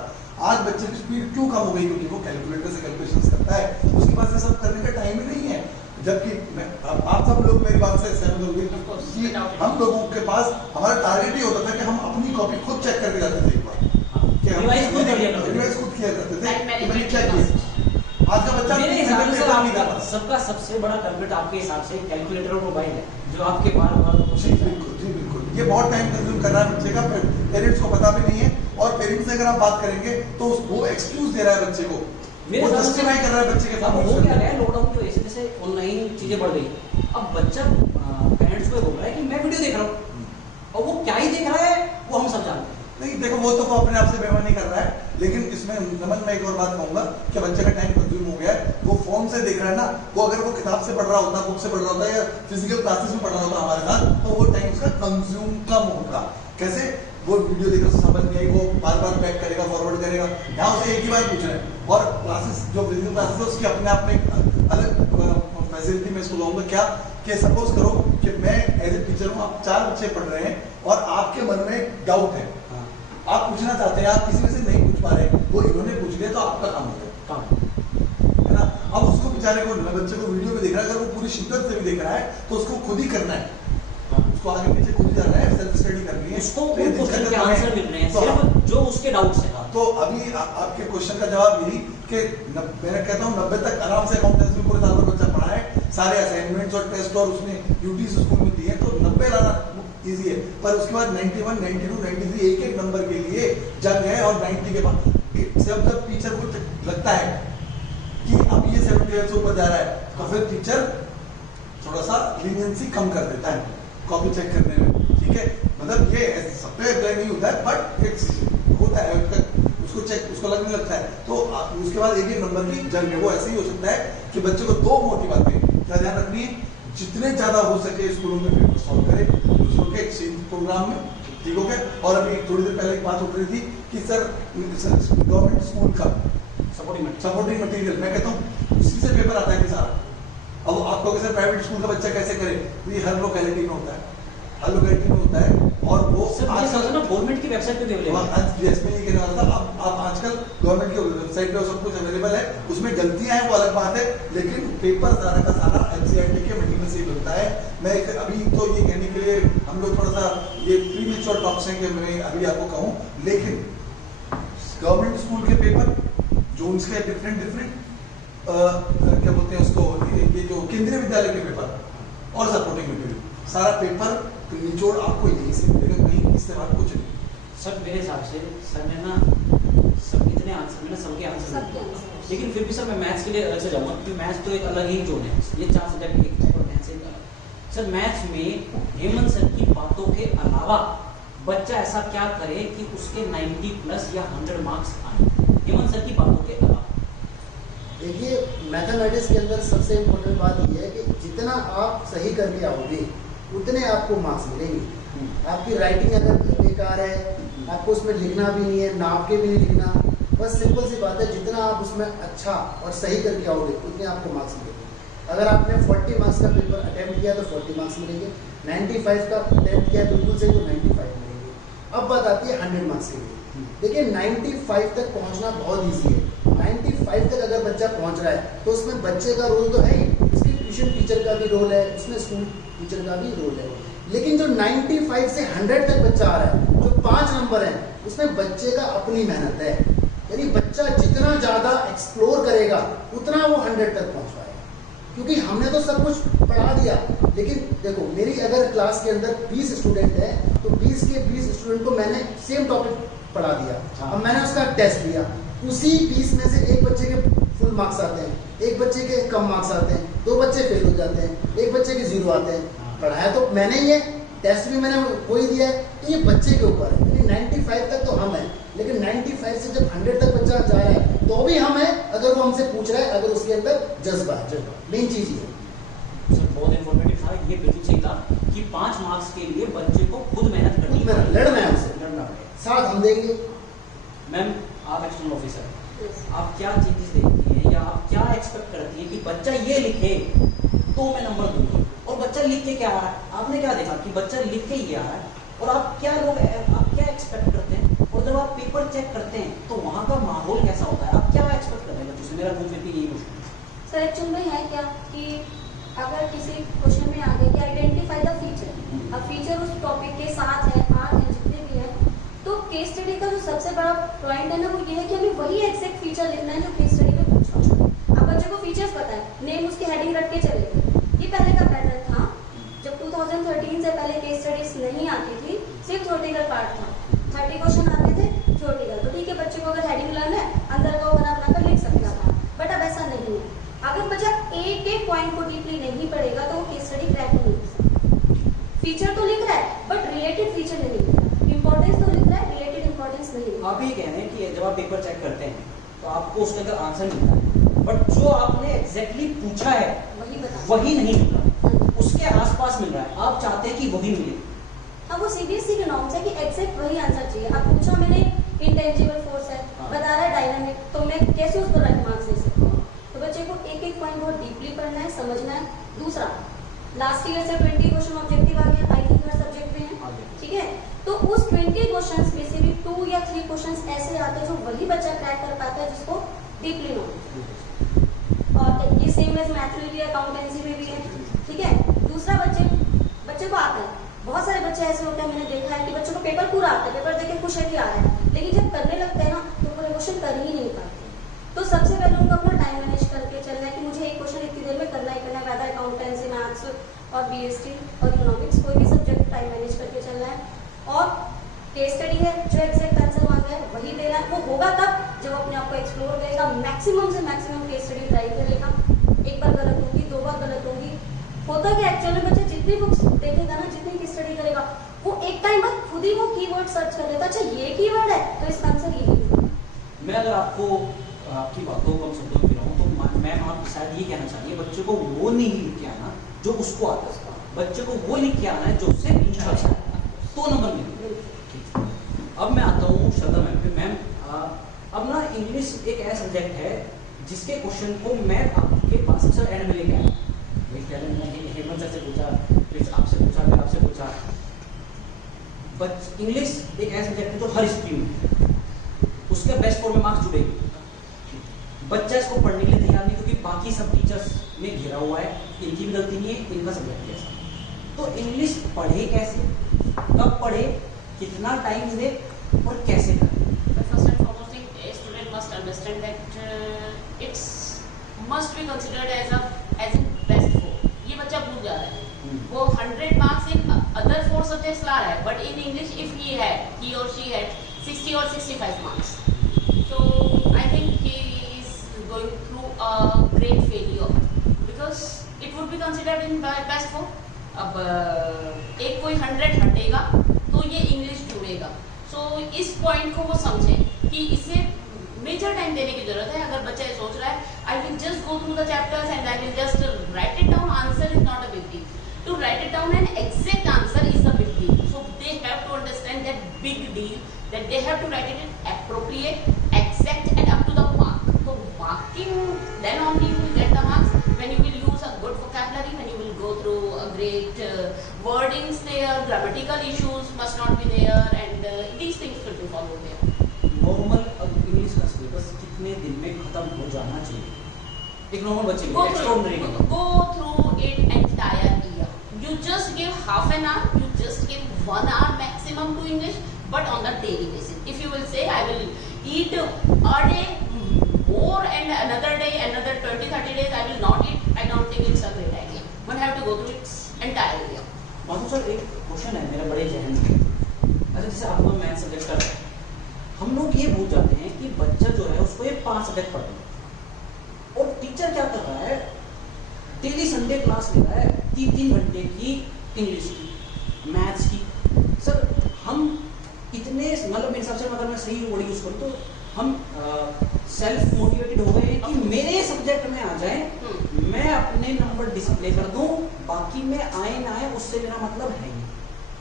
आज बच्चे की स्पीड क्यों कम हो गई? क्योंकि वो कैलकुलेटर से कैलकुलेशंस करता है, उसके पास ये सब करने का टाइम ही नहीं है। जबकि आप सब लोग मेरी बात से सहमत होंगे कि हम लोगों के पास हमारा टारगेट ही होता था कि हम अपनी कॉपी खुद चेक करके जाते थे, एक बार कि हम रिवाइज खुद किया करते थे कि मैंने क्या किया। आज का बच्चा मेरे हिसाब से सबका सबसे बड़ा टैबलेट आपके हिसाब से कैलकुलेटर और मोबाइल है, जो आपके बार जी बिल्कुल ये बहुत टाइम कंज्यूम कर रहा है बच्चे का, पेरेंट्स को पता भी नहीं है, और पेरेंट्स से अगर आप बात करेंगे तो वो एक्सक्यूज दे रहा है बच्चे को, वो जस्टिफाई कर रहा है बच्चे के साथ। हो क्या है, लॉकडाउन की वजह से जैसे ऑनलाइन चीजें बढ़ गई, अब बच्चा पेरेंट्स को बोल रहा है कि मैं वीडियो देख रहा हूँ, और वो क्या ही देख रहा है वो हम सब जानते हैं। नहीं देखो, वो तो अपने आप से बेईमानी कर रहा है, लेकिन इसमें नमन मैं एक और बात कहूंगा कि बच्चे का टाइम कंज्यूम हो गया है, वो फोन से देख रहा है ना, वो अगर वो किताब से पढ़ रहा होता, बुक से पढ़ रहा होता या फिजिकल क्लासेस में पढ़ रहा होता हमारे साथ, तो वो टाइम उसका कंज्यूम कम होगा। कैसे? वो वीडियो देखकर समझ नहीं आई, वो बार बैक करेगा, फॉरवर्ड करेगा, यहाँ उसे एक ही बार पूछ रहे हैं। और क्लासेस जो फिजिकल क्लासेस है उसकी अपने आप में अलग फैसिलिटी में इसको लाऊंगा क्या, कि सपोज करो कि मैं एज ए टीचर हूँ, आप 4 बच्चे पढ़ रहे हैं और आपके मन में एक डाउट है, आप पूछना चाहते हैं, आप किसी में से नहीं पूछ पा रहे, वो इन्होंने पूछ लिया तो आपका काम हो गया, है ना। अब उसको बेचारे को, बच्चे को वीडियो में देख रहा है, अगर वो पूरी शिद्दत से भी देख रहा है तो उसको खुद ही करना है, उसको आगे पीछे खुद ही जाना है, सेल्फ स्टडी करनी है, उसको क्वेश्चन के आंसर मिल रहे हैं सिर्फ जो उसके डाउट्स हैं। तो अभी आपके क्वेश्चन का जवाब यही कि मैं कहता हूँ 90 तक आराम से अकाउंटेंसी पूरे साल भर बच्चा पढ़ा है, सारे असाइनमेंट्स और टेस्ट और उसने ड्यूटीज स्कूल में दी है, तो 90 लाना इजी है। पर उसके बाद 91, 92, 93 एक नंबर के लिए जंग है, और 90 के बाद जब टीचर को लगता है कि अब ये 70 से ऊपर जा रहा है तो फिर टीचर थोड़ा सा लीनियंसी कम कर देता है कॉपी चेक करने में, ठीक है। मतलब ये सब पे अप्लाई नहीं होता है, बट एक होता है उसको चेक, उसको लगने लगता है, तो उसके बाद एक नंबर की जंग है। वो ऐसे ही हो सकता है कि बच्चे को दो मोटी बातें क्या ध्यान रखनी है, जितने ज्यादा हो सके स्कूलों में पेपर सॉल्व करे दूसरों के एक्सचेंज प्रोग्राम में, ठीक हो गया। और अभी थोड़ी देर पहले एक बात उठ रही थी कि सर गवर्नमेंट स्कूल का सपोर्टिंग मटेरियल, मैं कहता हूँ उसी से पेपर आता है कि सारा। अब आपको कैसे प्राइवेट स्कूल का बच्चा कैसे करे, तो ये हर लोकेलिटी में होता है, हर लोकेलिटी में होता है। और वो गवर्नमेंट की वेबसाइट पे अवेलेबल है। मैं ये कह रहा था, अब आप आजकल गवर्नमेंट की वेबसाइट पे सब कुछ अवेलेबल है, उसमें गलतियां हैं वो अलग बात है, लेकिन पेपर सारा का सारा एनसीईआरटी के मटेरियल से ही बनता है। मैं अभी तो ये कहने के लिए हम लोग थोड़ा सा ये प्रीमेच्योर टॉक्स हैं कि मैं अभी आपको कहूँ, लेकिन गवर्नमेंट स्कूल के पेपर जोन्स के डिफरेंट क्या बोलते हैं उसको, ये जो केंद्रीय विद्यालय के पेपर और सपोर्टिंग मटेरियल, सारा पेपर निचोड़ आपको यहीं से मिलेगा, कहीं इस्तेमाल कुछ नहीं। सर मेरे हिसाब से सर ने ना सब इतने आंसर में ना सबके आंसर, लेकिन फिर भी सर मैं मैथ्स के लिए अलग से जाऊँगा, क्योंकि मैथ्स तो एक अलग ही जोन है, ये 4 सब्जेक्ट एक है और मैथ्स एक अलग। सर मैथ्स में हेमंत सर की बातों के अलावा बच्चा ऐसा क्या करे कि उसके 90+ या 100 मार्क्स आए, हेमंत सर की बातों के अलावा। देखिए मैथमेटिक्स के अंदर सबसे इम्पोर्टेंट बात यह है कि जितना आप सही करके आओगे उतने आपको मार्क्स मिलेंगे। आपकी राइटिंग अगर बेकार है, आपको उसमें लिखना भी नहीं है, नाप के भी नहीं लिखना, बस सिंपल सी बात है, जितना आप उसमें अच्छा और सही करके आओगे उतने आपको मार्क्स मिलेंगे। अगर आपने 40 मार्क्स का पेपर अटेम्प्ट किया तो 40 मार्क्स मिलेंगे, 95 का अटेम्प्ट किया बिल्कुल सही तो 95 मिलेंगे। अब बात आती है 100 मार्क्स के लिए। देखिए 95 तक पहुंचना बहुत ईजी है। 95 तक अगर बच्चा पहुंच रहा है तो उसमें बच्चे का रोल तो है ही, उसकी ट्यूशन टीचर का भी रोल है, उसमें स्कूल टीचर का भी रोल है। लेकिन जो 95 से 100 तक बच्चा आ रहा है, जो 5 नंबर है, उसमें बच्चे का अपनी मेहनत है। यानी बच्चा जितना ज्यादा एक्सप्लोर करेगा उतना वो 100 तक पहुंच पाएगा। क्योंकि हमने तो सब कुछ पढ़ा दिया, लेकिन देखो मेरी अगर क्लास के अंदर 20 स्टूडेंट है तो 20 के 20 स्टूडेंट को मैंने सेम टॉपिक पढ़ा दिया, अब मैंने उसका टेस्ट लिया, उसी 20 में से एक बच्चे के फुल मार्क्स आते हैं, एक बच्चे के कम मार्क्स आते हैं, 2 बच्चे फेल हो जाते हैं, एक बच्चे के 0 आते हैं। पढ़ाया तो मैंने ही है, टेस्ट भी मैंने वही दिया है, तो ये बच्चे के ऊपर है। यानी 95 तक तो हम हैं, लेकिन 95 से जब 100 तक बच्चा जा रहा है तो भी हम हैं, अगर वो हमसे पूछ रहा है, अगर उसके अंदर जज्बा है, मेन चीज ये है। सर बहुत इन्फॉर्मेटिव था, ये बिल्कुल सही था कि 5 मार्क्स के लिए बच्चे को खुद मेहनत करनी है, लड़ना है उससे, लड़ना है। साथ हम देंगे। मैम आप एक्सटर्नल ऑफिसर, आप क्या चीजें देखती हैं या आप क्या एक्सपेक्ट करती हैं कि बच्चा ये लिखे तो मैं नंबर दूंगी, और बच्चा लिख के क्या आ रहा है? आपने क्या देखा कि बच्चा लिख के ये आ रहा है, और आप क्या एक्सपेक्ट करते हैं, और जब आप पेपर चेक करते हैं तो वहाँ का माहौल कैसा होता है, आप क्या एक्सपेक्ट करते हैं बच्चों से? मेरा पूछने की यही क्वेश्चन है सर। एक्चुअल में है क्या कि अगर किसी क्वेश्चन में आ गया कि आइडेंटिफाई द फीचर, अब फीचर उस टॉपिक के साथ है, 8 है, जितने भी है, तो केस स्टडी का जो सबसे बड़ा पॉइंट है ना, वो ये है कि हमें वही एग्जैक्ट फीचर लिखना है जो केस स्टडी में पूछा। अब बच्चे को फीचर्स पता है, नेम उसकी हेडिंग रख के चले गए। ये पहले का पैटर्न था, जब 2013 से पहले केस स्टडीज नहीं आती थी, सिर्फ थ्योरेटिकल पार्ट था, 30 क्वेश्चन आते थे थ्योरेटिकल, तो ठीक है बच्चे को अगर हेडिंग लर्न है अंदर का बना बनाकर लिख सकता था। बट अब ऐसा नहीं है, अगर बच्चा एक एक पॉइंट को डीपली नहीं पढ़ेगा तो वो केस स्टडी क्रैक नहीं कर सकता। फीचर तो लिख रहा है बट रिलेटेड फीचर नहीं लिख रहा, इंपॉर्टेंस तो लिख रहा है, रिलेटेड इंपॉर्टेंस नहीं लिख रहा। आप ये कह रहे हैं कि जब आप पेपर चेक करते हैं तो आपको उसके अंदर आंसर मिलता है, बट जो आपने एग्जैक्टली पूछा है वही नहीं मिल रहा, उसके आसपास मिल रहा है, आप चाहते हैं कि वही मिले। हाँ, वो सीबीएसई के नॉर्म्स है कि एग्जैक्ट वही आंसर चाहिए। अब पूछा मैंने इंटेंजिबल फोर्स है, बता रहा है डायनामिक, तो मैं कैसे उस पर राइट मार्क्स दे सकती हूँ? तो बच्चे को एक एक पॉइंट बहुत डीपली पढ़ना है, समझना है। दूसरा, लास्ट ईयर से 20 क्वेश्चन ऑब्जेक्टिव आ गया, आई थिंक हर सब्जेक्ट में है, ठीक है। तो उस 20 क्वेश्चंस में से भी 2 या 3 क्वेश्चंस ऐसे आते हैं जो वही बच्चा क्रैक कर पाता है जिसको डीपली नॉलेज। और ये सेम एज मैथ में भी है, अकाउंटेंसी में भी है, ठीक है। दूसरा, बच्चे को आता है, बहुत सारे बच्चे ऐसे होते हैं, मैंने देखा है कि बच्चों को पेपर पूरा आता है, पेपर देखे खुश है कि आ रहा है, लेकिन जब करने लगते हैं ना तो पूरे क्वेश्चन कर ही नहीं पाते। तो सबसे पहले उनको अपना टाइम मैनेज करके चलना है कि मुझे एक क्वेश्चन इतनी देर में करना ही करना है, वेदर अकाउंटेंसी, मैथ्स और बीएसटी और इकोनॉमिक्स, कोई भी सब्जेक्ट टाइम मैनेज करके चलना है। और केस स्टडी है, जो एग्जैक्ट आंसर मांगा है वही देना है। वो होगा तब जब अपने आप को एक्सप्लोर करेगा, मैक्सिमम से मैक्सिमम केस स्टडी ट्राई करेगा, एक बार गलत होगी, 2 बार गलत होगी, होता क्या एक्चुअल में बच्चा जितनी बुक्स देखेगा ना, जितनी केस स्टडी करेगा, वो एक टाइम बाद खुद ही वो कीवर्ड सर्च कर लेता, अच्छा ये कीवर्ड है तो इसका आंसर ये है। मैं अगर आपको आपकी बातों को शब्दों में गिराऊं तो मैम आप शायद ये कहना चाहिए बच्चे को वो नहीं लिख के आना जो उसको आता है, बच्चे को वो लिख के आना है जो उससे नहीं आता है, तो नंबर मिलेगा। अब मैं आता हूँ श्रद्धा मैम पे। मैम अब ना इंग्लिश एक ऐसा सब्जेक्ट है जिसके क्वेश्चन को मैं आपके पास अक्सर एंड में लेके आया, हेमंत सर से पूछा, फिर आपसे पूछा, फिर आपसे पूछा। बट इंग्लिश एक ऐसा सब्जेक्ट है जो हर स्ट्रीम में उसके बेस्ट 4 में मार्क्स जुड़ेंगे। बच्चा इसको पढ़ने के लिए तैयार नहीं क्योंकि बाकी सब टीचर्स में घिरा हुआ है, इनकी भी गलती नहीं है, इनका सब्जेक्ट जैसा। तो इंग्लिश पढ़े कैसे, कब पढ़े, कितना टाइम दे और कैसे करें? First and foremost thing, a student must understand that it's must be considered as a best 4. ये बच्चा भूल जा रहा है, वो 100 मार्क्स इन अदर 4 सब्जेक्ट्स ला रहा है, but in English if he or she had 60 or 65 marks, so I think he is going through a great failure because it would be considered in best 4. अब एक कोई 100 हटेगा तो ये इंग्लिश जुड़ेगा, सो इस पॉइंट को वो समझें कि इसे मेजर टाइम देने की जरूरत है। अगर बच्चा ये सोच रहा है I will just go through the chapters and I will just write it down, answer is not a big deal. To write it down an exact answer is the big deal, so they have to understand that big deal, that they have to write it appropriate, exact and up to the mark. तो marking then only you will get the marks when you will use a good vocabulary, when you will go through a great wordings there, grammatical issues must not be there, and these things will be followed there. Normal English का सिलेबस कितने दिन में खत्म हो जाना चाहिए एक नॉर्मल बच्चे के लिए? Extraordinary Go through it entire year. You just give half an hour, you just give 1 hour maximum to English, but on the daily basis. If you will say I will eat a day more and another day, another 20-30 days I will not eat, I don't think it's a great idea. One have to go through its entire year. Madhu sir, एक क्वेश्चन है मेरा बड़े जहन में। अच्छा, जैसे आप लोग मैथ सब्जेक्ट कर रहे हैं, हम लोग ये भूल जाते हैं कि बच्चा जो है उसको ये 5 सब्जेक्ट पढ़ना है और टीचर क्या कर रहा है, डेली संडे क्लास ले रहा है 3-3 घंटे की इंग्लिश की, मैथ्स की। सर हम इतने मतलब मेरे हिसाब से अगर मैं सही वर्ड यूज करूँ तो हम सेल्फ मोटिवेटेड हो गए कि मेरे सब्जेक्ट में आ जाए, मैं अपने नंबर डिस्प्ले कर दूं, बाकी में आए ना आए उससे मेरा मतलब है नहीं।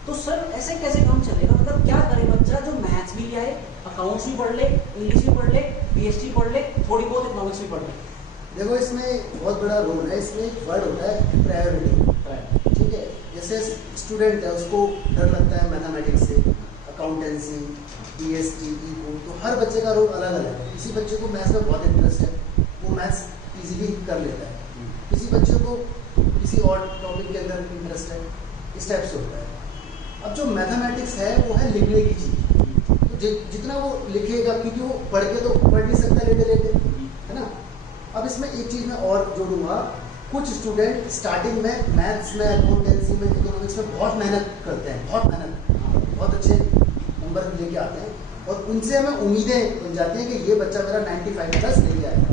तो सर ऐसे कैसे काम चलेगा? मतलब क्या करे बच्चा जो मैथ्स भी ले आए, अकाउंट्स भी पढ़ ले, इंग्लिश भी पढ़ ले, बीएसटी पढ़ ले, थोड़ी बहुत इकोनॉमिक्स भी पढ़ ले। देखो इसमें बहुत बड़ा रोल है, इसमें एक वर्ड होता है प्रायोरिटी, ठीक है। जैसे स्टूडेंट है उसको डर लगता है मैथमेटिक्स से, अकाउंटेंसी, बीएसटी, ईको, तो हर बच्चे का रोल अलग अलग है। किसी बच्चे को मैथ्स में बहुत इंटरेस्ट है, वो मैथ्स इजीली कर लेता है, किसी बच्चे को किसी और टॉपिक के अंदर इंटरेस्ट है, इस टाइप से होता है। अब जो मैथमेटिक्स है वो है लिखने की चीज़, तो जितना वो लिखेगा, क्योंकि वो पढ़ के तो पढ़ नहीं सकता लेते है ना। अब इसमें एक चीज़ मैं और जोड़ूंगा, कुछ स्टूडेंट स्टार्टिंग में मैथ्स में, अकाउंटेंसी में, इकोनॉमिक्स में बहुत मेहनत करते हैं, बहुत अच्छे नंबर लेके आते हैं और उनसे हमें उम्मीदें बन जाती हैं कि ये बच्चा मेरा 95+ लेके आएगा।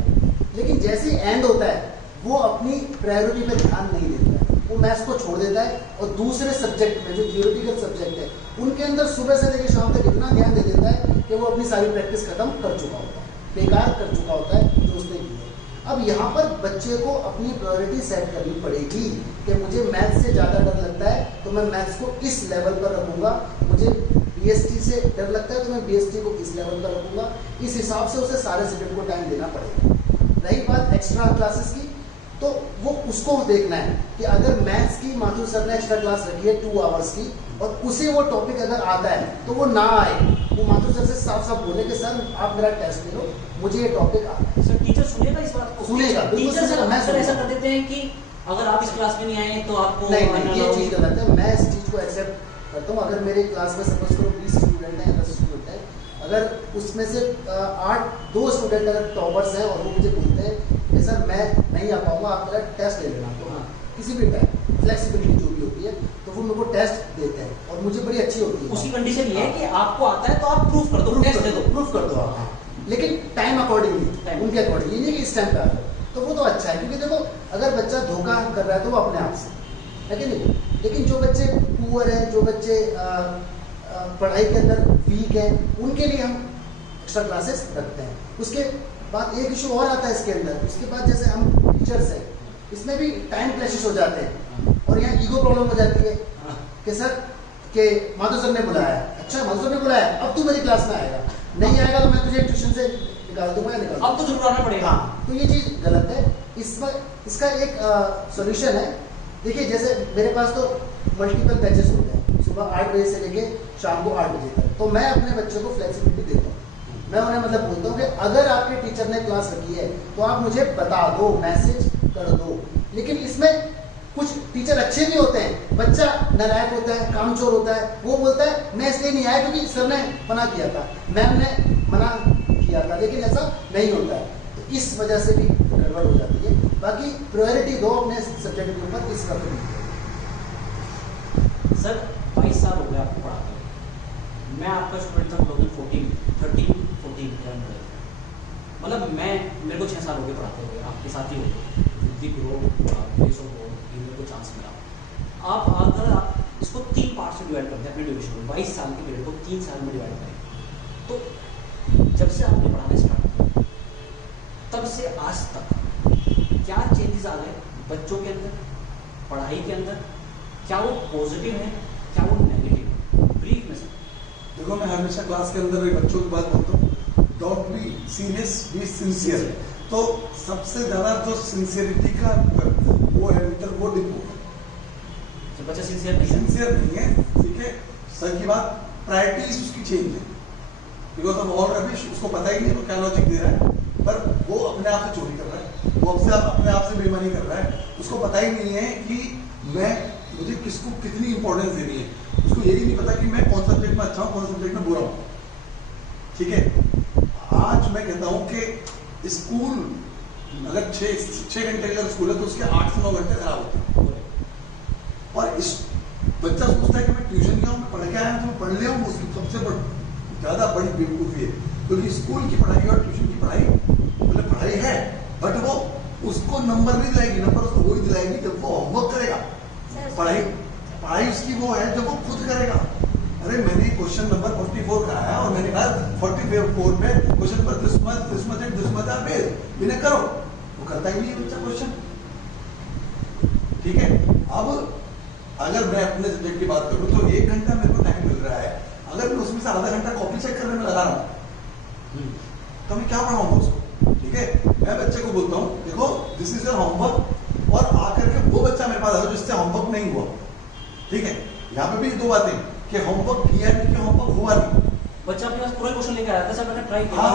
लेकिन जैसे एंड होता है वो अपनी प्रायोरिटी पे ध्यान नहीं देता है, वो मैथ्स को छोड़ देता है और दूसरे सब्जेक्ट में जो थियोरेटिकल सब्जेक्ट है उनके अंदर सुबह से लेकर शाम तक इतना ध्यान दे देता है कि वो अपनी सारी प्रैक्टिस खत्म कर चुका होता है, बेकार कर चुका होता है जो उसने की है। अब यहाँ पर बच्चे को अपनी प्रायोरिटी सेट करनी पड़ेगी कि मुझे मैथ्स से ज़्यादा डर लगता है तो मैं मैथ्स को इस लेवल पर रखूँगा, मुझे बीएसटी से डर लगता है तो मैं बीएसटी को इस लेवल पर रखूँगा। इस हिसाब से उसे सारे सब्जेक्ट को टाइम देना पड़ेगा। रही बात एक्स्ट्रा क्लासेस की, तो वो उसको देखना है कि अगर मैथ्स की माथुर सर ने एक्स्ट्रा क्लास रखी है 2 आवर्स की और उसे वो टॉपिक अगर आता है तो वो ना आए, वो माथुर सर से साफ साफ बोले कि सर आप मेरा टेस्ट ले लो, मुझे ये टॉपिक आता है। सर टीचर सुनेगा इस बात को? सुनेगा, टीचर सर ऐसा कर देते हैं कि अगर आप इस क्लास में नहीं आए तो आपको नहीं, ये चीज़ गलत है। मैं इस चीज़ को एक्सेप्ट करता हूँ। अगर मेरे क्लास में सपोज करो 20 स्टूडेंट हैं, 10 स्टूडेंट हैं, अगर उसमें से 2 स्टूडेंट अगर टॉपर्स हैं और वो मुझे बोलते हैं कि सर मैं नहीं आ पाऊँगा, आप मेरा टेस्ट ले लेना, तो हाँ किसी भी टाइम फ्लेक्सिबिलिटी जो भी होती है तो वो मेरे को टेस्ट देते हैं और मुझे बड़ी अच्छी होती है। उसकी कंडीशन ये है कि आपको आता है तो आप प्रूफ कर दो, टेस्ट दे दो, प्रूफ कर दो आप। लेकिन टाइम अकॉर्डिंगली, उनके अकॉर्डिंग, ये नहीं कि इस टाइम पे आ जाओ, तो वो तो अच्छा है। क्योंकि देखो अगर बच्चा धोखा कर रहा है तो वो अपने आप से है कि नहीं। लेकिन जो बच्चे पुअर है, जो बच्चे पढ़ाई के अंदर वीक है, उनके लिए हम एक्स्ट्रा क्लासेस रखते हैं। उसके बाद एक इशू और आता है इसके अंदर, उसके बाद जैसे हम टीचर्स हैं, इसमें भी टाइम क्लैशेस हो जाते हैं और यहाँ ईगो प्रॉब्लम हो जाती है कि सर के माधव सर ने बुलाया है, अच्छा माधव सर ने बुलाया अब तू मेरी क्लास में आएगा, नहीं आएगा तो मैं तुझे ट्यूशन से निकाल दूंगा या निकाल, अब तो जरूर आना पड़ेगा। हाँ, तो ये चीज गलत है। इसका एक सॉल्यूशन है। देखिए जैसे मेरे पास तो मल्टीपल बैचेस होते हैं, सुबह 8 बजे से लेके शाम को 8 बजे तक, तो मैं अपने बच्चों को फ्लेक्सिबिलिटी देता हूँ। मैं उन्हें मतलब बोलता हूँ कि अगर आपके टीचर ने क्लास रखी है तो आप मुझे बता दो, मैसेज कर दो। लेकिन इसमें कुछ टीचर अच्छे भी होते हैं, बच्चा नालायक होता है, कामचोर होता है, वो बोलता है मैं इसलिए नहीं आया क्योंकि सर ने मना किया था, मैम ने मना किया था, लेकिन ऐसा नहीं होता है। तो इस वजह से भी गड़बड़ हो जाती है। बाकी प्रायोरिटी दो अपने सब्जेक्ट के ऊपर, इस वक्त नहीं। सर 22 साल हो गए आपको पढ़ाते हुए, मैं आपका स्टूडेंट था 2013-14 मतलब मेरे को 6 साल हो गए पढ़ाते हुए, आपके साथ ही हो गए, बुद्धि ग्रो देशों को मेरे को चांस मिला। आप अगर आप इसको 3 पार्ट्स में डिवाइड करते हैं अपने ड्यूरेशन को, 22 साल के पीरियड को 3 साल में डिवाइड करें, तो जब से आपने पढ़ाना स्टार्ट किया तब से आज तक क्या चेंजेस आ गए बच्चों के अंदर, पढ़ाई के अंदर? क्या वो पॉजिटिव है, क्या वो नेगेटिव? ब्रीफ में सर। देखो मैं हमेशा क्लास के अंदर बच्चों की बात बोलता हूँ, don't be serious, be sincere. तो सबसे ज्यादा जो सिंसियरिटी का वो है मित्र, वो डिपो है। तो बच्चा सिंसियर नहीं है, ठीक है। सर की बात, प्रायोरिटीज उसकी चेंज है, बिकॉज ऑफ ऑल रबिश। उसको पता ही नहीं वो क्या लॉजिक दे रहा है, पर वो अपने आप से चोरी कर रहा है, वो अपने आप से बेईमानी कर रहा है। उसको पता ही नहीं है कि मुझे किसको कितनी इंपॉर्टेंस देनी है। उसको ये भी नहीं पता कि मैं कौन सा सब्जेक्ट में अच्छा हूँ, कौन सा सब्जेक्ट में बुरा हूँ, ठीक है। आज मैं कहता हूँ कि स्कूल अगर 6 घंटे का स्कूल है तो उसके 8 से 9 घंटे खराब होते हैं। और इस बच्चा सोचता है कि मैं ट्यूशन गया हूँ, मैं पढ़ के आया हूँ, तो मैं पढ़ लिया हूँ, उसकी सबसे ज्यादा बड़ी बेवकूफी है। क्योंकि स्कूल की पढ़ाई और ट्यूशन की पढ़ाई मतलब पढ़ाई है, बट वो उसको नंबर नहीं दिलाएगी, नंबर उसको वही दिलाएगी जब वो होमवर्क करेगा। पढ़ाई उसकी वो है जब वो खुद करेगा। अरे मैंने क्वेश्चन नंबर 44 का आया और मैंने कहा 44 में क्वेश्चन पर दिस इन्हें करो, वो करता ही नहीं बच्चा क्वेश्चन, ठीक है। अब अगर मैं अपने सब्जेक्ट की बात करूं तो 1 घंटा मेरे को टाइम मिल रहा है, अगर मैं उसमें से आधा घंटा कॉपी चेक करने में लगा रहा हूँ तो मैं क्या पढ़ाऊंगा उसको, ठीक है। मैं बच्चे को बोलता हूँ देखो दिस इज योर होमवर्क, और आकर के वो बच्चा मेरे पास आएगा जिससे होमवर्क नहीं हुआ, ठीक है। यहाँ पे भी 2 बातें कि होमवर्क किया नहीं कि होमवर्क हुआ नहीं। बच्चा अपने पास पूरा क्वेश्चन लेकर आया था, सर मैंने ट्राई किया,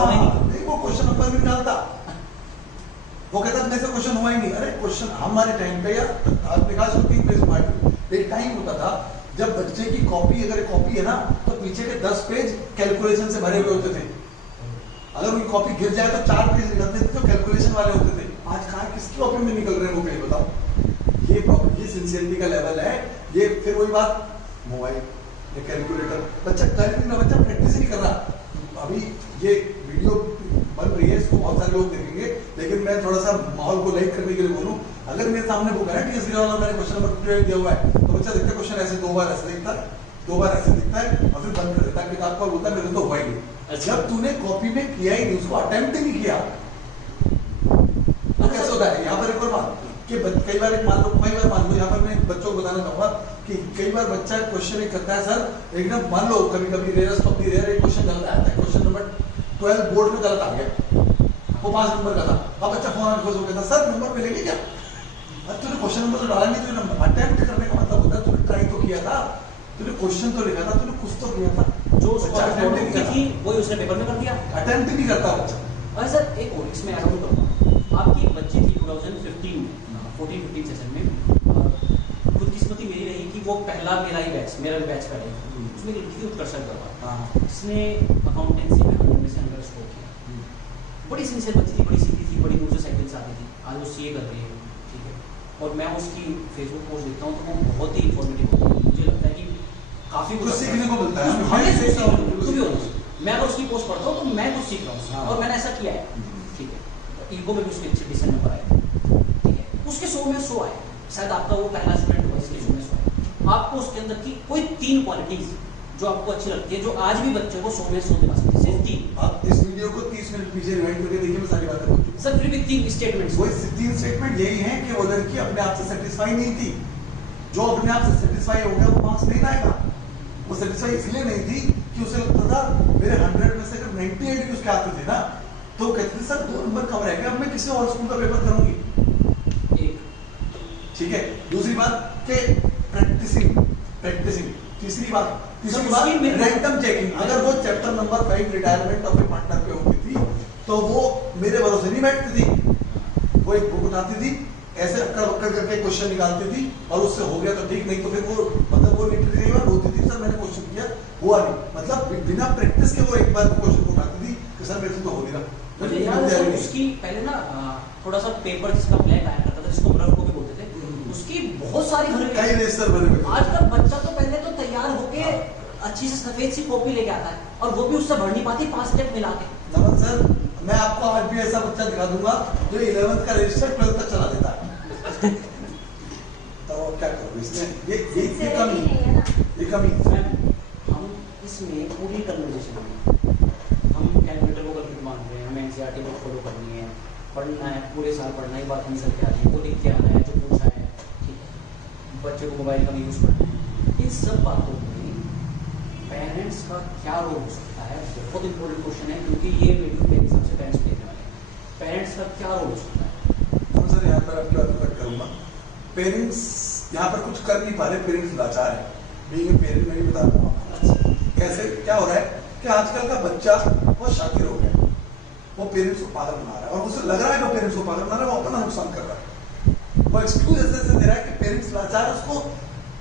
नहीं वो क्वेश्चन नंबर भी निकालता, वो कहता मेरे से क्वेश्चन हुआ ही नहीं। अरे क्वेश्चन हमारे टाइम पे या आपने कहा 3 पेज स्मार्ट एक टाइम होता था जब बच्चे की कॉपी, अगर कॉपी है ना तो पीछे के 10 पेज कैलकुलेशन से भरे हुए होते थे। अगर उनकी कॉपी गिर जाए तो 4 पेज निकलते थे तो कैलकुलेशन वाले होते थे। आज कहाँ किसकी कॉपी में निकल रहे हैं वो कहीं बताओ। ये प्रॉब्लम, ये सिंसियरिटी का लेवल है। ये फिर वही बात, मोबाइल या कैलकुलेटर, बच्चा कर नहीं रहा, बच्चा प्रैक्टिस ही नहीं कर रहा। अभी ये वीडियो बन रही है, इसको बहुत सारे लोग देखेंगे, लेकिन मैं थोड़ा सा माहौल को लाइट करने के लिए बोलूं, अगर मेरे सामने बुक है टीएसडी वाला, मैंने क्वेश्चन नंबर 12 दिया हुआ है, तो बच्चा देखता है क्वेश्चन ऐसे 2 बार ऐसे दिखता है, 2 बार ऐसे दिखता है और फिर बंद कर देता है किताब को, बोलता है मेरे तो हुआ ही नहीं। जब तूने कॉपी में किया ही नहीं, उसको अटेम्प्ट ही नहीं किया, तो कैसे होता है। यहाँ पर एक और बात कि कई बार मान लो यहाँ पर मैं बच्चों को बताना चाहूंगा कि कई बार बच्चा क्वेश्चन एक करता है सर एकदम, मान लो कभी रेयरस्ट ऑफ द रेयर एक क्वेश्चन गलत आता है, क्वेश्चन नंबर 12 बोर्ड में गलत आ गया, वो 5 नंबर का था। अब बच्चा फोन खुश हो गया था, सर नंबर मिलेंगे क्या? अब तूने क्वेश्चन नंबर तो डाला नहीं, तूने नंबर अटेम्प्ट करने का मतलब होता है तूने ट्राई तो किया था, तूने क्वेश्चन तो लिखा था, तूने कुछ तो किया था। जो अटेम्प्ट नहीं थी वही उसने पेपर में कर दिया, अटेम्प्ट नहीं करता बच्चा। और सर एक और इसमें ऐड ऑन करूँगा, आपकी बच्चे थी 2015 में 14-15 सेशन में, खुदकिस्मती मेरी रही कि वो पहला मेरा भी बैच का रही, उसमें लिखी थी उत्कर्ष गरबा, जिसने अकाउंटेंसी में 100 में से 100 स्कोर किया। बड़ी सिंसियर बच्ची थी, बड़ी सीधी थी, बड़ी दूर से साइकिल से आती थी, आज वो सीए कर रही है, ठीक है। और मैं उसकी फेसबुक पोस्ट देखता हूँ तो वो बहुत ही इन्फॉर्मेटिव होती है, मुझे लगता है कि काफी कुछ सीखने को मिलता है। हमें मैं अगर उसकी पोस्ट पढ़ता हूँ तो मैं कुछ सीख रहा हूँ हाँ। और मैंने ऐसा किया है, ठीक है। ईगो में भी उसके अच्छे डिसेंट नंबर आए, ठीक है। उसके 100 में 100 आए, शायद आपका वो पहला स्टूडेंट हुआ जिसके 100 में 100 आए। आपको उसके अंदर की कोई 3 क्वालिटीज जो आपको अच्छी लगती है, जो आज भी बच्चे को 100 में 100 दिला सकती है, सिर्फ 3। आप इस वीडियो को 30 मिनट पीछे रिवाइंड करके देखिए, मैं सारी बातें बोल चुका हूं। सर फिर भी 3 स्टेटमेंट्स। वो 3 स्टेटमेंट यही है कि वो लड़की अपने आप से सेटिस्फाई नहीं थी। जो अपने आप से सेटिस्फाई हो गया वो मार्क्स नहीं लाएगा। वो सेटिस्फाई इसलिए नहीं थी कि उसे लगता था मेरे 100 में से अगर 98 भी उसके आते थे ना, तो कहते थे सर 2 नंबर कम रह गए, अब मैं किसी और स्कूल का पेपर करूंगी। एक, ठीक है। दूसरी बात कि प्रैक्टिसिंग। तीसरी बात रैंडम चेकिंग। अगर वो chapter number 5 retirement of A partner पे होती थी तो वो मेरे भरोसे नहीं बैठती थी। वो एक बुक उठाती थी, ऐसे अक्कड़ बक्कड़ करके क्वेश्चन निकालती थी और उससे हो गया तो ठीक, नहीं तो फिर वो मतलब वो लिटरेरी में रोती थी, सर मैंने क्वेश्चन किया हुआ नहीं। मतलब बिना प्रैक्टिस के वो एक बार क्वेश्चन उठाती थी कि सर मेरे से तो हो नहीं मुझे याद है रहा। उसकी पहले ना थोड़ा सा पेपर जिसका ब्लैक आया करता था, जिसको रफ कॉपी बोलते थे, उसकी बहुत सारी घर कई रजिस्टर बने हुए। आजकल बच्चा तो पहले तो तैयार होके अच्छी से सफेद सी कॉपी लेके आता है और वो भी उससे भर नहीं पाती 5 स्टेप मिला के। नमन सर, मैं आपको आज भी ऐसा बच्चा दिखा दूंगा जो 11th का रजिस्टर 12th तक चला देता है। तो क्या करोगे इसमें? ये कमी नहीं है ना। ये कमी मैम, हम इसमें पूरी कन्वर्सेशन में हम कैलकुलेटर को कैलकुलेट मान रहे हैं, हमें एनसीईआरटी को फॉलो करनी है, पढ़ना है, पूरे साल पढ़ना ही, बात नहीं सर के आनी है, वो लिख के आना है जो पूछा है, ठीक है। बच्चे को मोबाइल का भी यूज़ करना है। इन सब बातों में पेरेंट्स का क्या रोल हो सकता है, बहुत इंपॉर्टेंट क्वेश्चन है, क्योंकि ये वीडियो मेरे हिसाब से पेरेंट्स देखने वाले हैं। पेरेंट्स का क्या रोल हो सकता है? तो सर यहाँ पर आपकी बात कट करूंगा। पेरेंट्स यहाँ पर कुछ कर नहीं पा रहे, पेरेंट्स लाचार है। बीइंग पेरेंट मैं भी बता दूंगा कैसे क्या हो रहा है कि आजकल का बच्चा बहुत शातिर हो गया, वो पेरेंट्स को पागल बना रहा है और उसे लग रहा है कि पेरेंट्स को पागल बना रहा है, वो अपना नुकसान कर रहा है। वो एक्सक्यूज ऐसे दे रहा है कि पेरेंट्स लाचार है। उसको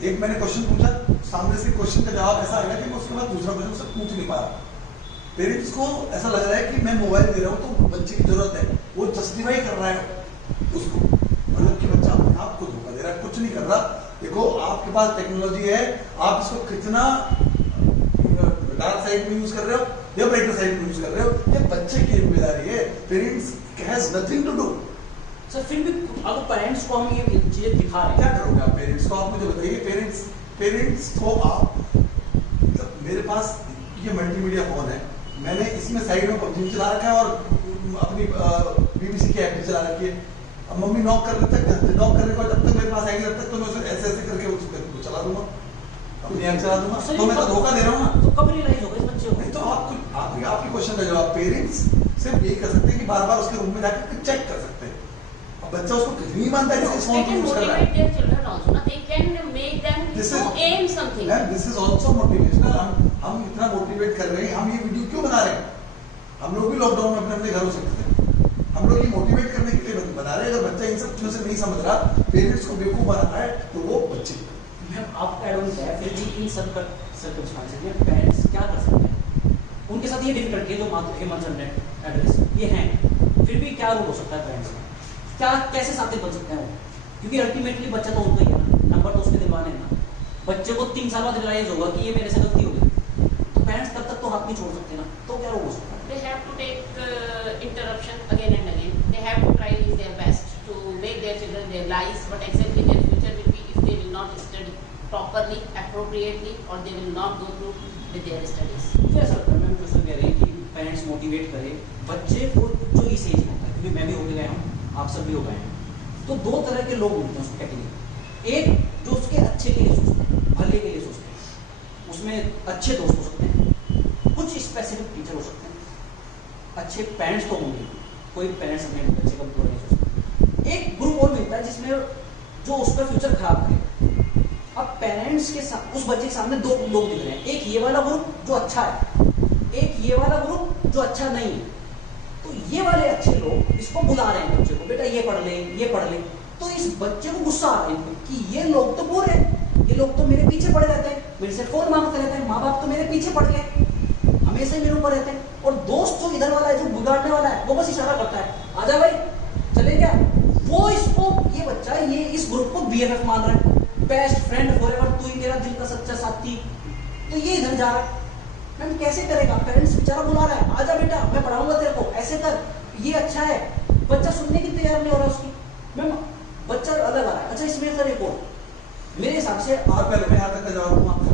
एक मैंने क्वेश्चन पूछा, सामने से क्वेश्चन का जवाब ऐसा आएगा कि मैं उसके बाद दूसरा क्वेश्चन उससे पूछ नहीं पा रहा। पेरेंट्स को ऐसा लग रहा है कि मैं मोबाइल दे रहा हूँ तो बच्चे की जरूरत है, वो जस्टिफाई कर रहा है उसको, मतलब कि बच्चा अपने आप को धोखा दे रहा है, कुछ नहीं कर रहा। देखो आपके पास टेक्नोलॉजी है, आप इसको कितना डार्क साइड में यूज कर रहे हो या ब्राइटर साइड में यूज कर रहे हो, ये बच्चे की जिम्मेदारी है। Parents has nothing to do. Sir फिर भी अगर पेरेंट्स को हम ये चीजें दिखा रहे क्या हैं, करोगे आप पेरेंट्स को? आप मुझे बताइए, पेरेंट्स को आप मतलब मेरे पास ये मल्टीमीडिया फोन है, मैंने इसमें साइड में पबजी चला रखा है और अपनी बीबीसी की ऐप भी चला रखी है। अब मम्मी नॉक कर लेते हैं, नॉक करने के बाद जब तक मेरे पास आएगी तब तक तो मैं उसे ऐसे ऐसे करके उसको चला दूंगा, अपनी ऐप चला दूंगा, तो मैं तो धोखा दे रहा हूँ ना। तो कब रियलाइज होगा इस बच्चे को? नहीं तो आपकी क्वेश्चन का जवाब पेरेंट्स सिर्फ यही कर सकते हैं कि बार बार उसके रूम में जाकर चेक कर सकते हैं। अब बच्चा उसको कितनी ईमानदारी से They फोन can यूज कर रहा है। motivate their children also, na? They can make them This to is- aim something. This is also motivational. हम इतना मोटिवेट कर रहे हैं, हम ये वीडियो क्यों बना रहे हैं? हम लोग भी लॉकडाउन में अपने अपने घर हो सकते थे। हम लोग ये मोटिवेट करने के लिए बना रहे हैं। अगर बच्चा इन सब चीजों से नहीं समझ रहा, पेरेंट्स को बेवकूफ बना रहा है, तो वो बच्चे मैम आपका एडवाइस है, फिर भी इन सब सर्कमस्टेंसेस में पेरेंट्स क्या कर सकते हैं? उनके साथ ये डिफिकल्टी है जो मातृ एड्रेस ये हैं, फिर भी क्या रोल हो सकता है पेरेंट्स का? क्या कैसे साथी बन सकते हैं वो? क्योंकि अल्टीमेटली बच्चा तो उनका ही है ना, नंबर तो उसके दिलवाने हैं ना। बच्चे को 3 साल बाद रियलाइज होगा कि ये मेरे से गलती हो गई, तो पेरेंट्स तब तक तो हाथ नहीं छोड़ सकते ना, तो क्या रोल हो सकता है? They have to take interruption again and again. They have to try their best to make their children realize what exactly their future will be if they will not study properly, appropriately, or they will not go through with their studies. मुझे ऐसा लगता है मैम जो सर कह रहे हैं कि पेरेंट्स मोटिवेट करें बच्चे को जो इस एज में होता है, क्योंकि मैं भी होके गया हूँ, आप सब भी हो गए हैं, तो 2 तरह के लोग मिलते हैं उसको कैटेगरी। एक जो उसके अच्छे के लिए सोचते हैं, भले के लिए सोचते हैं, उसमें अच्छे दोस्त हो सकते हैं, कुछ स्पेसिफिक टीचर हो सकते हैं, अच्छे पेरेंट्स तो होंगे, कोई पेरेंट्स अपने बच्चे का बुरा नहीं सोचते। एक ग्रुप और मिलता है जिसमें जो उसका फ्यूचर खराब करे। अब पेरेंट्स के साथ उस बच्चे के सामने 2 लोग दिख रहे हैं, एक ये वाला ग्रुप जो अच्छा है, एक ये वाला ग्रुप जो अच्छा नहीं है। तो ये वाले अच्छे लोग इसको बुला रहे हैं बच्चे को, बेटा ये पढ़ ले, ये पढ़ ले। तो इस बच्चे को गुस्सा आ रहा है कि ये लोग तो बुरे हैं, ये लोग तो मेरे पीछे पड़े रहते हैं, मेरे से फोन मांगते रहते हैं, माँ बाप तो मेरे पीछे पड़ गए, हमेशा ही मेरे ऊपर रहते हैं। और दोस्त जो इधर वाला है, जो बिगाड़ने वाला है, वो बस इशारा करता है, आजा भाई चले क्या। वो इसको ये बच्चा ये इस ग्रुप को BFF मान रहा है, बेस्ट फ्रेंड फॉरएवर, तू ही मेरा दिल का सच्चा साथी। तो ये इधर जा रहा है। मैम कैसे करेगा, पेरेंट्स बेचारा बुला रहा है, आजा बेटा मैं पढ़ाऊंगा तेरे को, ऐसे कर, ये अच्छा है, बच्चा सुनने की तैयार नहीं हो रहा उसकी। मैम बच्चा अलग आ रहा है, अच्छा इसमें सर एक और मेरे हिसाब से और पहले मैं यहाँ तक का जवाब दूँ आपको।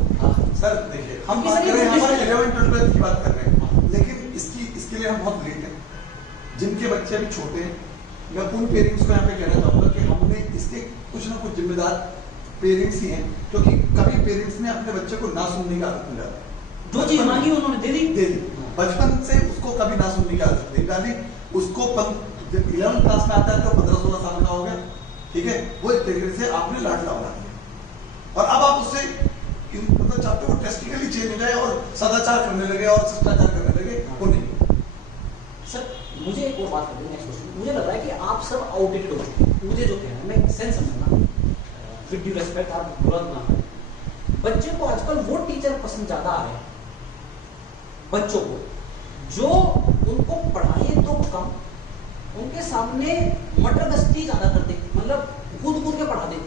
सर देखिए हम बात कर रहे हैं, हमारे 11-12 की बात कर रहे हैं, लेकिन इसके लिए हम बहुत लेट हैं। जिनके बच्चे अभी छोटे हैं, मैं उन पेरेंट्स को यहाँ पे कहना चाहूंगा कि हमने इसके कुछ ना कुछ जिम्मेदार पेरेंट्स ही हैं, क्योंकि कभी पेरेंट्स ने अपने बच्चे को ना सुनने की आदत नहीं डाली। जो चीज मांगी उन्होंने दे दी। बचपन से उसको कभी ना सुनने की आदत नहीं डाली। उसको 11th क्लास में आता है तो 15-16 साल का हो गया, ठीक है, वो एक तरीके से आपने लाडला बना दिया, और अब आप उससे मतलब चाहते हो टेस्टिकली चेंज हो जाए और सदाचार करने लगे और शिष्टाचार करने लगे, वो नहीं। सर मुझे एक और बात करनी है, नेक्स्ट क्वेश्चन। मुझे लग रहा है कि आप सब आउटडेटेड हो चुके हैं। मुझे जो कहना है, मैं सेंस समझना, विद ड्यू रेस्पेक्ट, आप बुरा ना करें, बच्चे को आजकल वो टीचर पसंद ज्यादा आ रहे हैं, बच्चों को जो उनको पढ़ाए तो कम, उनके सामने मटर गश्ती ज्यादा कर दे, मतलब कूद कूद के पढ़ा दे,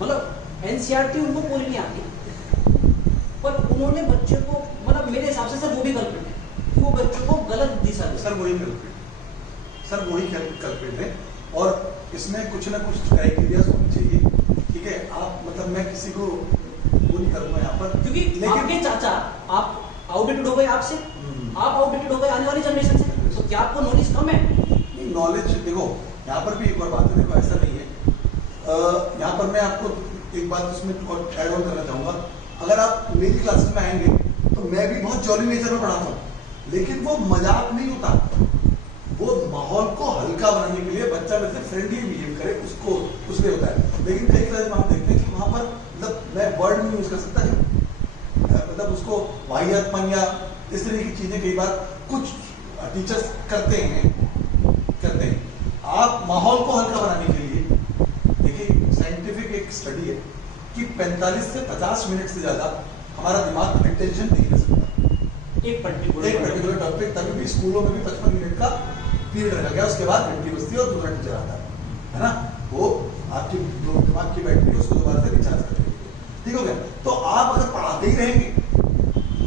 मतलब एनसीईआरटी उनको पूरी नहीं आती, पर उन्होंने बच्चे को, मतलब मेरे हिसाब से सर वो भी कल्पित है कि वो बच्चों को गलत दिशा दे। सर वही कल्पित है, और इसमें कुछ ना कुछ क्राइटेरिया होनी चाहिए, ठीक है। आप मतलब मैं किसी को वो नहीं करूंगा यहाँ पर, क्योंकि आपके चाचा आप आउटडेटेड हो गए, आपसे आप आउटडेटेड हो गए आने वाली जनरेशन से, तो क्या आपको नॉलेज कम है? नॉलेज देखो, यहाँ पर भी एक और बात है, देखो ऐसा नहीं है। यहाँ पर मैं आपको एक बात इसमें और ऐड ऑन करना चाहूंगा। अगर आप मेरी क्लासेस में आएंगे तो मैं भी बहुत जॉली नेचर में पढ़ाता हूँ, लेकिन वो मजाक नहीं होता, वो माहौल को हल्का बनाने के लिए बच्चा मेरे से फ्रेंडली बिहेव करे, उसको उसमें होता है। लेकिन कई क्लास में हम देखते हैं कि वहां पर मतलब मैं वर्ड नहीं यूज कर सकता, मतलब उसको वाहियातपन या इस तरह की चीजें कई बार कुछ टीचर्स करते हैं। आप माहौल को हल्का बनाने के लिए देखिए, साइंटिफिक एक स्टडी है कि 45 से 50 मिनट से ज्यादा हमारा दिमाग अटेंशन नहीं कर सकता एक पर्टिकुलर टॉपिक। तभी भी स्कूलों में भी 55 मिनट का पीरियड रखा गया, उसके बाद घंटी बजती है और दूसरा टीचर आता है ना, वो आपकी दिमाग की बैटरी उसको दोबारा से रिचार्ज करने के लिए, ठीक हो गया। तो आप अगर पढ़ाते ही रहेंगे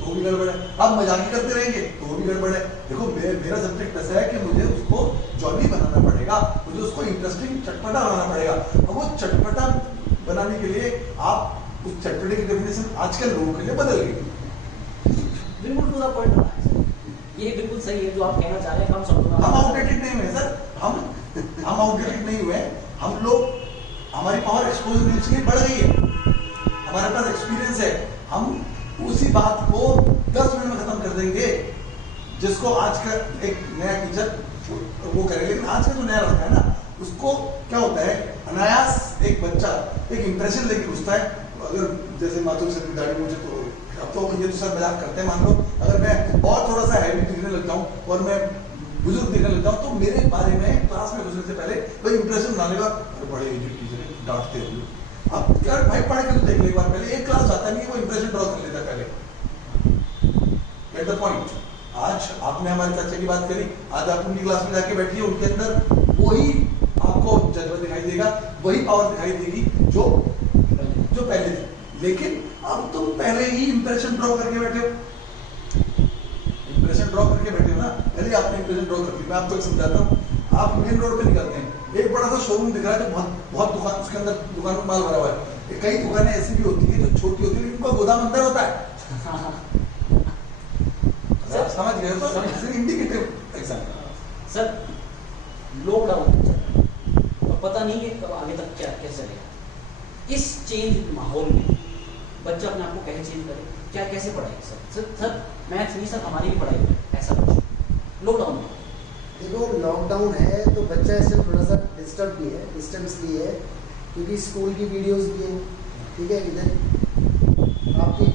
तो भी गड़बड़ है, आप मजाक करते रहेंगे तो भी गड़बड़ है। देखो मेरा सब्जेक्ट ऐसा है कि मुझे उसको जॉली बनाना पड़ेगा, मुझे उसको इंटरेस्टिंग चटपटा बनाना पड़ेगा। अब वो चटपटा बनाने के लिए आप उस चटपटे की डेफिनेशन आजकल लोगों के लिए बदल गई। बिल्कुल टू द पॉइंट है सर, ये बिल्कुल सही है जो आप कहना चाह रहे हैं। हम सब हम आउटडेटेड नहीं हुए सर, हम आउटडेटेड नहीं हुए, हम लोग, हमारी पावर एक्सपोजर इसलिए बढ़ गई है, हमारे पास एक्सपीरियंस है, हम उसी बात को 10 मिनट में खत्म कर देंगे जिसको आज का एक नया टीचर वो करेगा। लेकिन आज का जो नया लड़का है ना, उसको क्या होता है, अनायास एक बच्चा एक इंप्रेशन लेके घुसता है। अगर जैसे माथुर सर की दाढ़ी मुझे तो अब तो ये तो सर मजाक करते हैं, मान लो अगर मैं और थोड़ा सा हैवी दिखने लग जाऊं और मैं बुजुर्ग दिखने लग जाऊं, तो मेरे बारे में क्लास में घुसने से पहले वही इंप्रेशन बनाने का, बड़े टीचर डांटते हैं, अब यार भाई पढ़ के तो देख ले एक बार, पहले एक क्लास जाता नहीं, वो इंप्रेशन ड्रॉ कर लेता पहले। Get the point. आज आपने हमारे चाचा की बात करी, आज आप उनकी क्लास में जाके बैठिए, उनके अंदर वही आपको जज्बा दिखाई देगा, वही पावर दिखाई देगी जो पहले थी। लेकिन अब तुम पहले ही इंप्रेशन ड्रॉ करके बैठे हो, ना, पहले आपने इंप्रेशन ड्रॉ कर ली। मैं आपको एक समझाता हूँ, आप मेन रोड पे निकलते हैं, एक बड़ा सा शोरूम दिख रहा है जो बहुत दुकान, उसके अंदर दुकान में माल भरा हुआ है। कई दुकानें ऐसी भी होती है जो छोटी होती है लेकिन उनका गोदाम अंदर होता है। समझ गए तो इंडिकेटिव एग्जाम्पल। सर लॉकडाउन और पता नहीं है कब आगे तक क्या कैसे चलेगा, इस चेंज माहौल में बच्चा अपने आप को कैसे चेंज करे, क्या कैसे पढ़ाएगा? सर मैथ्स नहीं सर, हमारी भी पढ़ाई है ऐसा कुछ लॉकडाउन में। देखो लॉकडाउन है तो बच्चा ऐसे थोड़ा सा डिस्टर्ब भी है, डिस्टेंस भी है, क्योंकि स्कूल की वीडियोस भी है, ठीक है, इधर आपकी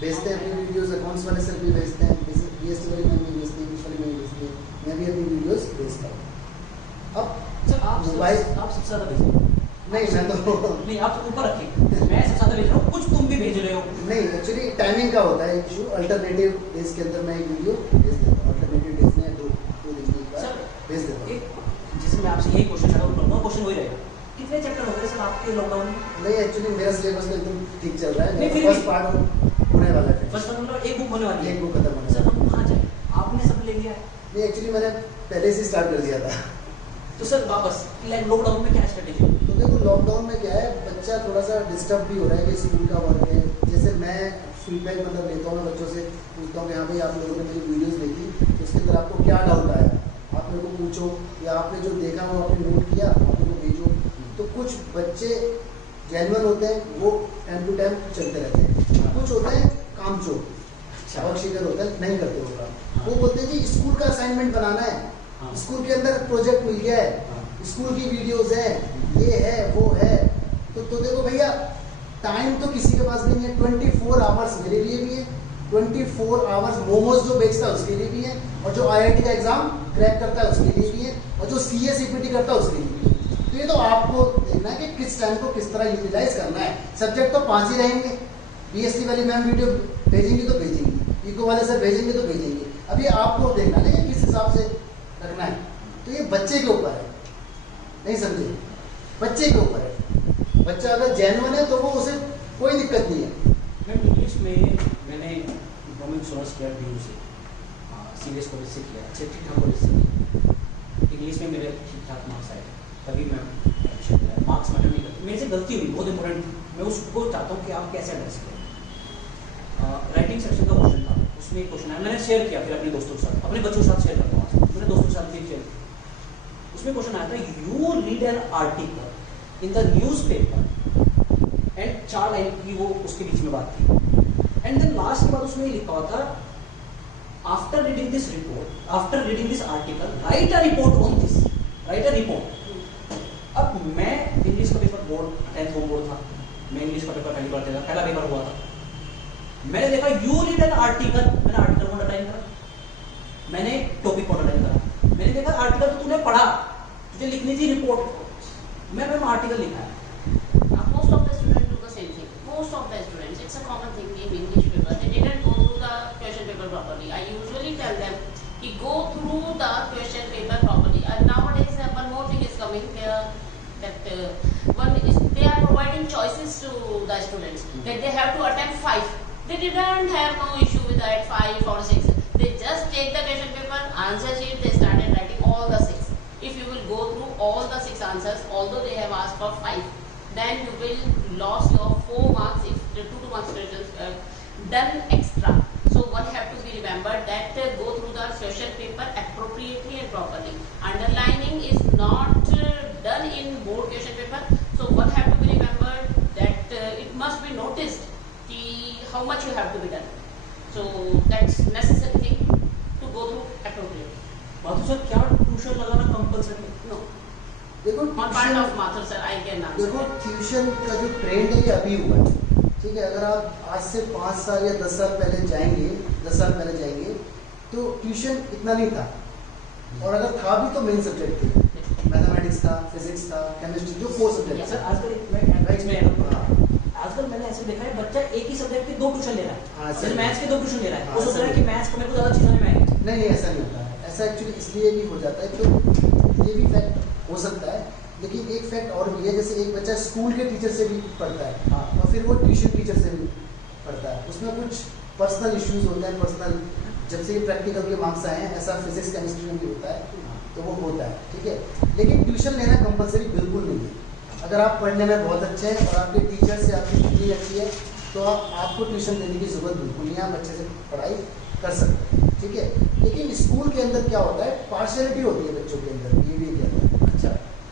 भेजते हैं अपनी वीडियोस, अकाउंट्स वाले सर भी भेजते हैं, बीएसटी वाली मैम भी भेजती है, कुछ वाली मैम भेजती है, मैं भी अपनी वीडियोस भेजता हूँ। अब सर आप सबसे ज्यादा भेज नहीं, मैं तो नहीं, आप ऊपर रखिए, मैं सबसे ज्यादा भेज रहा हूँ, कुछ तुम भी भेज रहे हो। नहीं, एक्चुअली टाइमिंग का होता है इशू। अल्टरनेटिव डेज के अंदर मैं एक वीडियो भेज देता हूँ, अल्टरनेटिव डेज में 2 दिन की बार भेज देता हूँ। जिसमें आपसे यही क्वेश्चन है, क्वेश्चन वही रहेगा, कितने चैप्टर हो गए सर आपके लॉकडाउन में? नहीं, एक्चुअली मेरा सिलेबस तो एकदम ठीक चल रहा है, नहीं, फर्स्ट पार्ट होने वाला है। फर्स्ट का मतलब एक बुक होने वाली है, एक बुक खत्म होने सर हम कहाँ जाए? आपने सब ले लिया है, नहीं एक्चुअली मैंने पहले से स्टार्ट कर दिया था। तो सर वापस लॉकडाउन में क्या स्ट्रेटेजी? तो देखो लॉकडाउन में क्या है, बच्चा थोड़ा सा डिस्टर्ब भी हो रहा है कि स्कूल का वर्क है। जैसे मैं फीडबैक मतलब लेता हूँ, मैं बच्चों से पूछता हूँ कि हाँ भाई आप लोगों ने मेरी वीडियोस देखी, तो उसके अंदर आपको क्या डाउट आया, आप मेरे को पूछो, या आपने जो देखा वो आपने नोट किया, आप मेरे को भेजो। तो कुछ बच्चे जेन्युइन होते हैं, वो टाइम टू टाइम चलते रहते हैं, कुछ होते हैं कामचोर, सबक शिकर होता है, नहीं करते वो काम। वो बोलते हैं कि स्कूल का असाइनमेंट बनाना है, स्कूल के अंदर प्रोजेक्ट मिल गया है, स्कूल की वीडियोस है, ये है वो है। तो देखो भैया टाइम तो किसी के पास भी नहीं है। 24 आवर्स मेरे लिए भी है, 24 आवर्स मोमोज जो बेचता है उसके लिए भी है, और जो IIT का एग्जाम क्रैक करता है उसके लिए भी है, और जो CA CPT करता है उसके लिए भी है। तो ये तो आपको देखना है कि किस टाइम को किस तरह यूटिलाइज करना है। सब्जेक्ट तो 5 ही रहेंगे, BST वाली मैम वीडियो भेजेंगी तो भेजेंगी, इको वाले सर भेजेंगे तो भेजेंगे। अब ये आपको देखना है कि किस हिसाब से रखना है। तो ये बच्चे के ऊपर है, नहीं समझे, बच्चे के ऊपर है। बच्चा अगर जेन्युइन है तो वो उसे कोई दिक्कत नहीं है। मैम इंग्लिश में मैंने गवर्नमेंट सोर्स किया ड्यू से, सीरियस कॉलेज से किया, अच्छे ठीक ठाक कॉलेज से किया। इंग्लिश में मेरे ठीक ठाक मार्क्स आए, तभी मैं एडमिशन किया। मार्क्स मैटर नहीं करते, मेरे से गलती हुई बहुत इंपॉर्टेंट, मैं उसको चाहता हूँ कि आप कैसे एड्रेस करें। राइटिंग सेक्शन का क्वेश्चन था, उसमें एक क्वेश्चन आया, मैंने शेयर किया, फिर अपने दोस्तों के साथ, अपने बच्चों के साथ शेयर करता हूँ, मेरे दोस्तों के साथ भी शेयर किया। उसमें क्वेश्चन आया था, you read an article in the newspaper, and 4 line की वो उसके बीच में बात थी, एंड देन लास्ट के बाद उसमें लिखा हुआ था, after reading this report, after reading this article, right a report on this, right a report. अब मैं इंग्लिश का पेपर बोर्ड 10th बोर्ड था, मैं इंग्लिश का पेपर पहली बार देता, पहला पेपर हुआ था। मैंने देखा यू रीड एन आर्टिकल, मैंने आर्टिकल को अंडरलाइन करा, मैंने टॉपिक को अंडरलाइन करा, मैंने देखा आर्टिकल तो तूने पढ़ा, तुझे लिखनी थी रिपोर्ट, मैंने आर्टिकल लिखा है। Most of the students do the same thing. Most of the students, it's a common thing in English paper. They didn't go through the question paper properly. I usually tell them, "You go through the question paper properly." And nowadays, one more thing is coming here, that one is they are providing choices to the students that they have to attempt 5. They didn't have no issue with that 5 or 6. They just take the question paper, answer sheet, they started writing all the 6. If you will go through all the 6 answers, although they have asked for 5, then you will lose your 4 marks if the 2 marks questions done extra. So one have to be remembered that go through the question paper appropriately and properly. Underlining is not done in board question paper. So one have to be remembered that it must be noticed how much you have to be done. So that's necessary thing to go through appropriately. Madhu sir क्या ट्यूशन लगाना कंपलसरी? No. देखो On part of Mathur sir, I can answer. देखो ट्यूशन का जो ट्रेंड है ये अभी हुआ है, ठीक है। अगर आप आज से 5 साल या 10 साल पहले जाएंगे, 10 साल पहले जाएंगे तो ट्यूशन इतना नहीं था, और अगर था भी तो मेन सब्जेक्ट थे, मैथमेटिक्स था, फिजिक्स था, केमिस्ट्री, जो 4 सब्जेक्ट। सर आजकल मैंने ऐसे देखा है, बच्चा एक ही सब्जेक्ट के 2 ट्यूशन ले रहा है, हाँ, जैसे मैथ्स के 2 ट्यूशन ले रहा है, हाँ, वो सोच रहा है सही। कि मैथ्स को मेरे को ज़्यादा चीज़ें में आएंगी। नहीं ऐसा नहीं होता है, ऐसा एक्चुअली इसलिए भी हो जाता है तो ये भी फैक्ट हो सकता है, लेकिन एक फैक्ट और भी है, जैसे एक बच्चा स्कूल के टीचर से भी पढ़ता है, हाँ। और फिर वो ट्यूशन टीचर से भी पढ़ता है, उसमें कुछ पर्सनल इश्यूज होते हैं, पर्सनल, जब से ये प्रैक्टिकल के मार्क्स आए हैं, ऐसा फिजिक्स केमिस्ट्री में भी होता है, तो वो होता है, ठीक है। लेकिन ट्यूशन लेना कंपलसरी बिल्कुल नहीं है। अगर आप पढ़ने में बहुत अच्छे हैं और आपके टीचर से आपकी टीचिंग अच्छी है, तो आपको ट्यूशन लेने की जरूरत बिल्कुल नहीं है, आप अच्छे से पढ़ाई कर सकते हैं, ठीक है। लेकिन स्कूल के अंदर क्या होता है, पार्शियलिटी होती है बच्चों के अंदर, बिहेवियर के अंदर, अच्छा,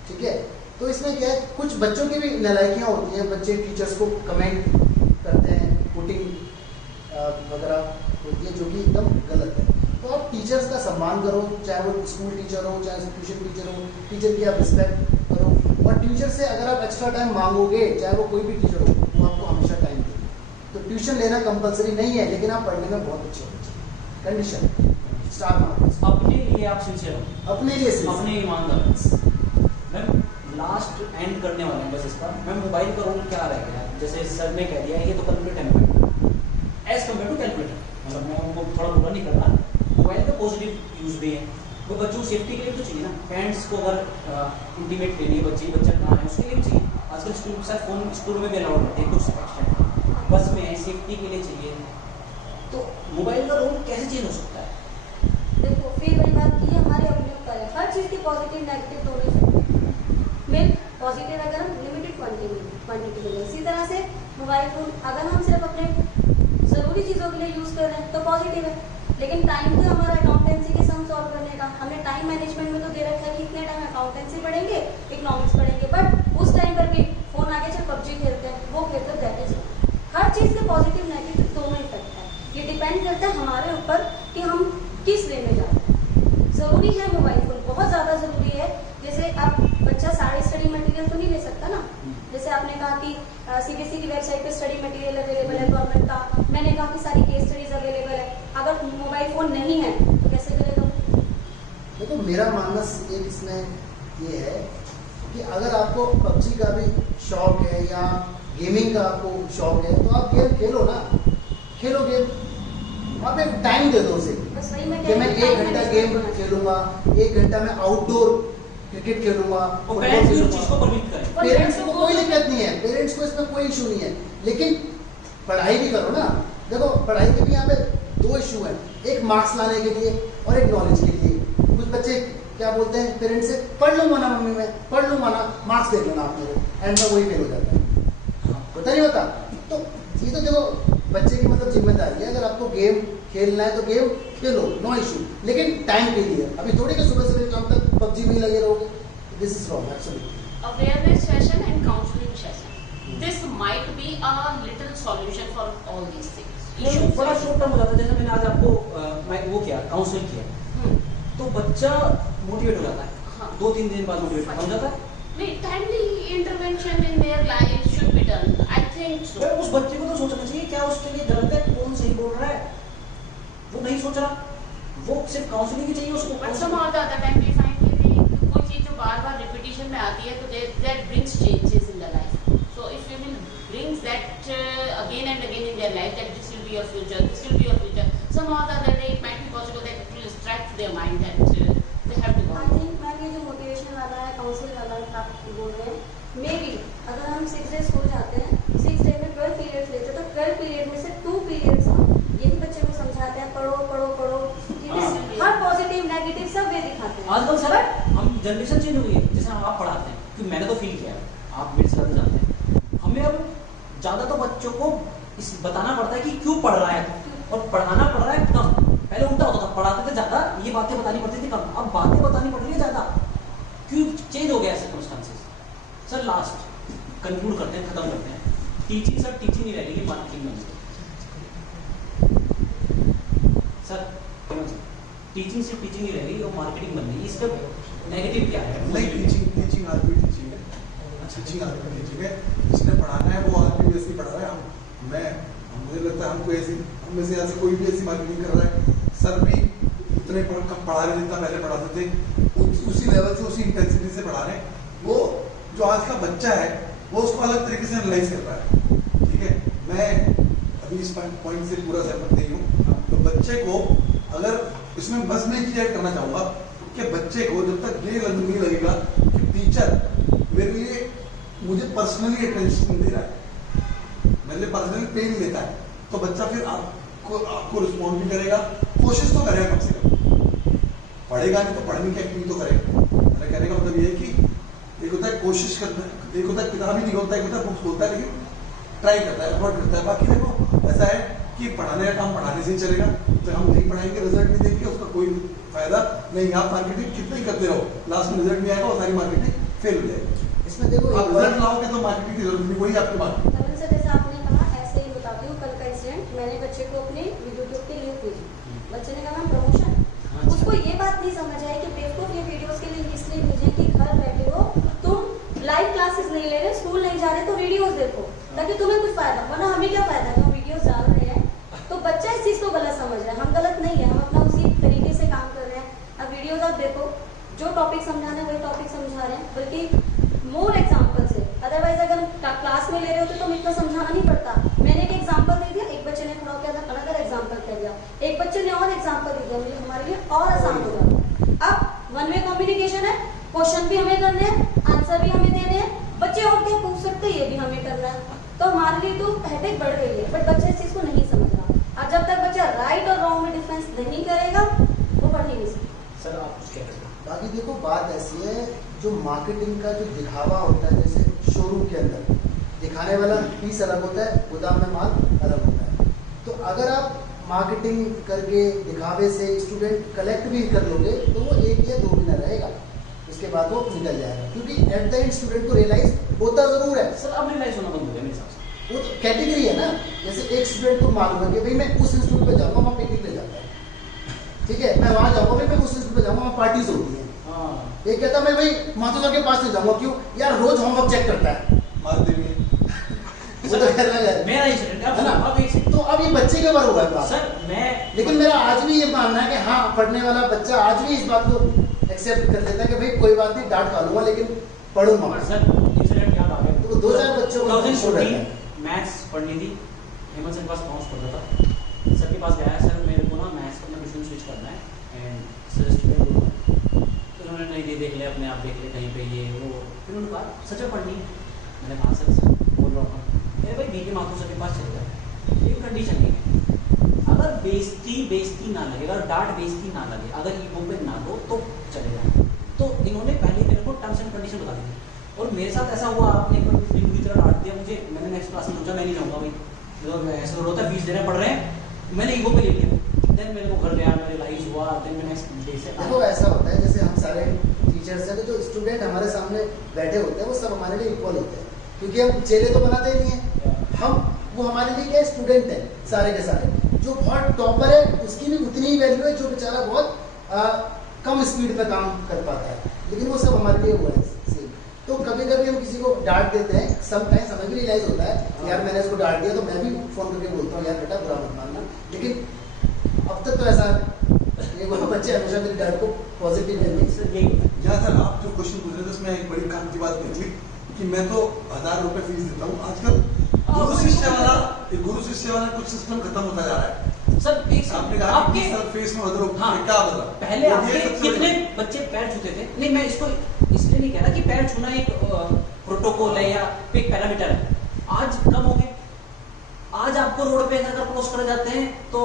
ठीक है। तो इसमें क्या है, कुछ बच्चों की भी नालायकियाँ होती हैं, बच्चे टीचर्स को कमेंट करते हैं, पुटिंग वगैरह होती है, जो कि एकदम गलत है। तो आप टीचर्स का सम्मान करो, चाहे वो स्कूल टीचर हो, चाहे ट्यूशन टीचर हो, टीचर की आप रिस्पेक्ट करो, और टीचर से अगर आप एक्स्ट्रा टाइम मांगोगे, चाहे वो कोई भी टीचर हो, वो आपको हमेशा टाइम देंगे। तो ट्यूशन लेना कंपलसरी नहीं है, लेकिन आप पढ़ने में बहुत अच्छे होने चाहिए। कंडीशन स्टार मार्क्स, अपने लिए आप सिंसियर हो, अपने लिए सिर्फ। अपने ईमानदार। मैम लास्ट एंड करने वाले हैं बस इसका। मैम मोबाइल का रोल क्या रह गया, जैसे सर ने कह दिया ये तो कैलकुलेटर है एज कम्पेयर टू कैलकुलेटर, मतलब मैं उनको थोड़ा बुरा नहीं कर रहा, मोबाइल का पॉजिटिव यूज भी है, वो बच्चों सेफ्टी के लिए तो चाहिए ना। पेरेंट्स को अगर इंटीमेट लेनी है बच्चा कहाँ है उसके लिए भी चाहिए। आजकल स्कूल के साथ फोन स्कूल में भी अलाउड रहते हैं कुछ एक्सटेंट, बस में है, सेफ्टी के लिए चाहिए, तो मोबाइल का रोल कैसे चेंज हो सकता है? देखो फिर वही बात की हमारे अपने ऊपर है, हर चीज़ की पॉजिटिव नेगेटिव दोनों इफेक्ट है। मिल्क पॉजिटिव अगर हम लिमिटेड क्वांटिटी में, इसी तरह से मोबाइल फोन अगर हम सिर्फ अपने ज़रूरी चीज़ों के लिए यूज़ कर रहे हैं तो पॉजिटिव है, लेकिन टाइम तो हमारा अकाउंटेंसी के सम सॉल्व करने का, हमने टाइम मैनेजमेंट में तो दे रखा है कि इतने टाइम अकाउंटेंसी पढ़ेंगे, इकोनॉमिक्स पढ़ेंगे, बट उस टाइम पर भी फोन आगे जब पबजी खेलते हैं वो खेलते हैं, दैट इज हर चीज़ के पॉजिटिव नेगेटिव दोनों इफेक्ट है। ये डिपेंड करता है हमारे ऊपर कि हम किस वे में जाते हैं। ज़रूरी है मोबाइल फोन, बहुत ज़्यादा ज़रूरी है। जैसे अब बच्चा सारे स्टडी मटेरियल तो नहीं ले सकता ना, जैसे आपने कहा कि CBSE की वेबसाइट पे स्टडी मटेरियल अवेलेबल है गवर्नमेंट का, मैंने कहा कि सारी केस स्टडीज अवेलेबल है, अगर मोबाइल फोन नहीं है तो कैसे करेगा? देखो मेरा मानना एक इसमें ये है कि अगर आपको पबजी का भी शौक है या गेमिंग का आपको शौक है तो आप गेम खेलो ना, खेलो गेम, आप एक टाइम दे दो उसे बस वही मैं कि मैं कह रही हूँ, 1 घंटा time गेम management खेलूंगा, 1 घंटा मैं आउटडोर क्रिकेट खेलूंगा, और फुटबॉल पेरेंट्स भी उस खेलूंगा। चीज को परमिट करें। पेरेंट्स को कोई दिक्कत नहीं है, पेरेंट्स को इसमें कोई इशू नहीं है, लेकिन पढ़ाई भी करो ना। देखो पढ़ाई के भी यहाँ पे 2 इशू हैं, एक मार्क्स लाने के लिए और एक नॉलेज के लिए। कुछ बच्चे क्या बोलते हैं पेरेंट्स से, पढ़ लूंगा ना मम्मी मैं, पढ़ लूंगा ना, मार्क्स देख लेना आप मेरे, एंड में वही फेल हो जाता है, होता नहीं होता? तो ये तो देखो बच्चे की मतलब जिम्मेदारी है, अगर आपको गेम खेलना है तो गेम खेलो, नो इशू, लेकिन टाइम के लिए। अभी थोड़ी कि सुबह से शाम तक पबजी में ही लगे रहोगे, this is wrong actually. Awareness session and counseling session. This might be a little solution for all these things. नहीं, बड़ा शॉर्ट टर्म हो जाता है। जैसे मैंने आज आपको मैं वो किया, काउंसलिंग किया, हम्म, तो बच्चा मोटिवेट हो जाता है, हाँ। 2-3 दिन बाद मोटिवेट हो जाता है। नहीं, timely intervention in their life should be done. I think so. फिर उस बच्चे को तो सोचना चाहिए क्या उसके लिए गलत है, कौन सही बोल रहा है, वो नहीं सोच रहा, वो सिर्फ काउंसलिंग ही चाहिए उसको। But some or the other time we find कि कोई चीज जो बार-बार repetition में आती है तो that brings changes in their life. So if you will bring that again and again in their life that this will be your future, this will be your future, some or the other day it might be possible that it will strike their mind that they have to go. I think ma'am ये जो मोटिवेशन वाला है, काउंसिल वाला है, आप बोल रहे हैं, मे बी अगर हम 6 डे स्कूल जाते हैं, 6 डे में 12 पीरियड्स लेते हैं, तो 12 पीरियड में से 2 पीरियड्स हम यही बच्चे को समझाते हैं, पढ़ो पढ़ो पढ़ो, हाँ। हर पॉजिटिव नेगेटिव सब वे दिखाते हैं। आजकल सर हम जनरेशन चेंज हो गई है, जैसे आप पढ़ाते हैं, क्योंकि मैंने तो फील किया है, आप मेरे से ज़्यादा जानते हैं, हमें अब ज़्यादा तो बच्चों को इस बताना पड़ता है कि क्यों पढ़ रहा है, और पढ़ाना पड़ रहा है कम। पहले उल्टा होता था, पढ़ाते थे ज़्यादा, ये बातें बतानी पड़ती थी कम, अब बातें बतानी पड़ रही है ज़्यादा। क्यों चेंज हो गया सर्कमस्टांसेस? सर लास्ट कंक्लूड करते हैं, खत्म करते हैं। टीचिंग सर टीचिंग नहीं रहेगी, मार्केटिंग बन गई सर। टीचिंग सिर्फ टीचिंग नहीं रहेगी और मार्केटिंग बन गई, इसका नेगेटिव क्या है? नहीं, टीचिंग आज भी टीचिंग है, टीचिंग आज भी टीचिंग है। जिसने पढ़ाना है वो आज भी वैसे ही पढ़ा रहा है। मुझे लगता है हमको ऐसी, हम में से यहाँ से कोई भी ऐसी मार्केटिंग कर रहा है, सर भी उतने कम पढ़ा रहे जितना पहले पढ़ाते थे, उसी लेवल से उसी इंटेंसिटी से पढ़ा रहे हैं। वो जो आज का बच्चा है वो उसको अलग तरीके से एनालाइज कर रहा है, ठीक है। मैं अभी इस पॉइंट से पूरा सहमत नहीं हूँ। तो बच्चे को अगर इसमें बस मैं एक चीज करना चाहूंगा कि बच्चे को जब तक ये नहीं लगेगा कि टीचर मेरे लिए मुझे पर्सनली अटेंशन दे रहा है, मेरे लिए पर्सनली पेन लेता है, तो बच्चा फिर आपको रिस्पॉन्ड भी करेगा, कोशिश तो करेगा, कम से कम पढ़ेगा नहीं तो पढ़ने की एक्टिविटी तो करेगा। मेरा कहने का मतलब ये है कि एक होता है कोशिश करना, एक होता है किताब ही नहीं होता है, एक होता है बुक्स होता है, लेकिन ट्राई करता है, एफर्ट करता है। बाकी देखो ऐसा है कि पढ़ाने का काम पढ़ाने से ही चलेगा, तो हम नहीं पढ़ाएंगे रिजल्ट नहीं देंगे, उसका कोई फायदा नहीं। आप मार्केटिंग कितना ही करते रहो, लास्ट में रिजल्ट नहीं आएगा और सारी मार्केटिंग फेल हो जाएगी। इसमें देखो आप रिजल्ट लाओगे तो मार्केटिंग की जरूरत नहीं, वही आपकी मार्केटिंग। तरुण सर जैसे आपने कहा ऐसे ही बताती हूँ, कल का इंसिडेंट, मैंने बच्चे को अपने यूट्यूब के लिंक भेजी, बच्चे ने कहा मैम प्रमोशन, उसको ये बात नहीं समझ आई कि बेवकूफ ये वीडियोस के लिंक इसलिए भेजे कि घर बैठे हो तुम, लाइव क्लासेस नहीं ले रहे, स्कूल नहीं जा रहे, तो वीडियोस देखो ताकि तुम्हें कुछ फायदा, वरना हमें क्या फायदा है, हम वीडियोस डाल रहे हैं। तो बच्चा इस चीज को गलत समझ रहा है, हम गलत नहीं है, हम अपना उसी तरीके से काम कर रहे हैं। अब वीडियोस आप देखो, जो टॉपिक समझाना है वही टॉपिक समझा रहे हैं, बल्कि मोर एग्जाम्पल से, अदरवाइज अगर क्लास में ले रहे होते तो इतना समझाना नहीं पड़ता। मैंने एक एग्जाम्पल दे दिया, एक बच्चे ने खड़ा होकर अलग एग्जाम्पल कर दिया, एक बच्चे ने और एग्जाम्पल दे दिया, मुझे हमारे लिए और आसान हो जाता। अब वन वे कम्युनिकेशन है, क्वेश्चन भी हमें करने हैं, आंसर भी हमें देने हैं, बच्चे और क्या पूछ सकते हैं, ये भी हमें करना है, तो हमारे लिए तो हेडेक बढ़ गई है, बट बच्चा इस चीज को नहीं समझ रहा। और जब तक बच्चा राइट और रॉन्ग में डिफरेंस नहीं करेगा वो पढ़ ही नहीं सकता। सर आप कुछ कह रहे थे? बाकी देखो बात ऐसी है, जो मार्केटिंग का जो दिखावा होता है, जैसे शोरूम के अंदर दिखाने वाला पीस अलग होता है, गोदाम में माल अलग होता है। तो अगर आप मार्केटिंग करके दिखावे से स्टूडेंट कलेक्ट भी कर लोगे तो वो 1 या 2 महीना रहेगा, उसके बाद वो निकल जाएगा, क्योंकि एट द एंड स्टूडेंट को रियलाइज होता जरूर है। सर अब रियलाइज होना बंद हो गया मेरे हिसाब से। वो तो कैटेगरी है ना, जैसे एक स्टूडेंट को मालूम है कि भाई मैं उस इंस्टीट्यूट पे जाऊंगा, वहाँ पिकनिक ले जाता है, ठीक है, मैं वहाँ जाऊंगा, भाई मैं उस इंस्टीट्यूट पे जाऊंगा, वहाँ पार्टीज होती है। हाँ एक कहता मैं भाई माथुर के पास नहीं जाऊंगा, क्यों यार, रोज होमवर्क चेक करता है, मार देंगे। वो तो खैर अलग है। मेरा इंसिडेंट है ना? अब एक तो अब ये बच्चे के ऊपर होगा बात। सर मैं लेकिन मेरा आज भी ये मानना है कि हाँ, पढ़ने वाला बच्चा आज भी इस बात को एक्सेप्ट कर लेता है कि भाई कोई बात नहीं, डांट खा लूंगा लेकिन पढ़ूंगा मैं। सर इंसिडेंट याद आ गया। तो 2000 बच्चों को 2014 मैथ्स पढ़नी थी, हेमंत सर के पास पहुंच पड़ता था। सर के पास गया, सर मेरे को ना मैथ्स का ट्यूशन स्विच करना है एंड सर स्टूडेंट बोला, तो उन्होंने नहीं देख ले, अपने आप देख ले कहीं पे ये वो। फिर उन्होंने कहा सच में पढ़नी है? मैंने कहा सर बोल रहा हूँ, अरे भाई बीके माथुर सर के पास चल जाए, ये कंडीशन नहीं है। अगर बेइज्जती ना लगे, अगर डांट बेइज्जती ना लगे, अगर ईगो पे ना दो तो चले जाए। तो इन्होंने पहले मेरे को टर्म्स एंड कंडीशन बता दी थी, और मेरे साथ ऐसा हुआ, आपने एक बार फिल्म की तरह डांट दिया मुझे, मैंने नेक्स्ट क्लास में सोचा मैं नहीं जाऊँगा भाई, तो ऐसा तो होता है, फीस देने पड़ रहे हैं, मैंने ईगो पे ले लिया। देन मेरे को घर गया, मेरे रियलाइज हुआ, देन मैं नेक्स्ट डे से देखो ऐसा होता है, जैसे हम सारे टीचर्स हैं, तो जो स्टूडेंट हमारे सामने बैठे होते हैं वो सब हमारे लिए इक्वल होते हैं, क्योंकि हम चेले तो बनाते नहीं है, हम वो हमारे लिए क्या स्टूडेंट है सारे के सारे। जो बहुत टॉपर है उसकी भी उतनी ही वैल्यू है जो बेचारा बहुत कम स्पीड पे काम कर पाता है, लेकिन वो सब हमारे लिए हुआ है सेम। तो कभी कभी हम किसी को डांट देते हैं, समटाइम्स हमें भी रियलाइज होता है यार मैंने इसको डांट दिया, तो मैं भी फोन करके बोलता हूँ यार बेटा बुरा मत मानना, लेकिन अब तक तो ऐसा ये वो बच्चे हमेशा मेरी डांट को पॉजिटिव लेंगे। सर यही होता है। जहाँ सर आप जो क्वेश्चन पूछ रहे थे उसमें एक बड़ी काम की बात निकली कि मैं तो 1000 रुपए फीस देता हूँ, आजकल गुरु शिष्य वाला कुछ सिस्टम खत्म होता जा रहा है। सर एक आपने कहा आपके सर फेस में बदलो, हाँ, क्या बदला? पहले और आपके ये सबसे कितने बड़ी- बच्चे पैर छूते थे? नहीं मैं इसको इसलिए नहीं कह रहा कि पैर छूना एक प्रोटोकॉल है या एक पैरामीटर है, आज कम हो गए। आज आपको रोड पे अगर क्रॉस कर जाते हैं तो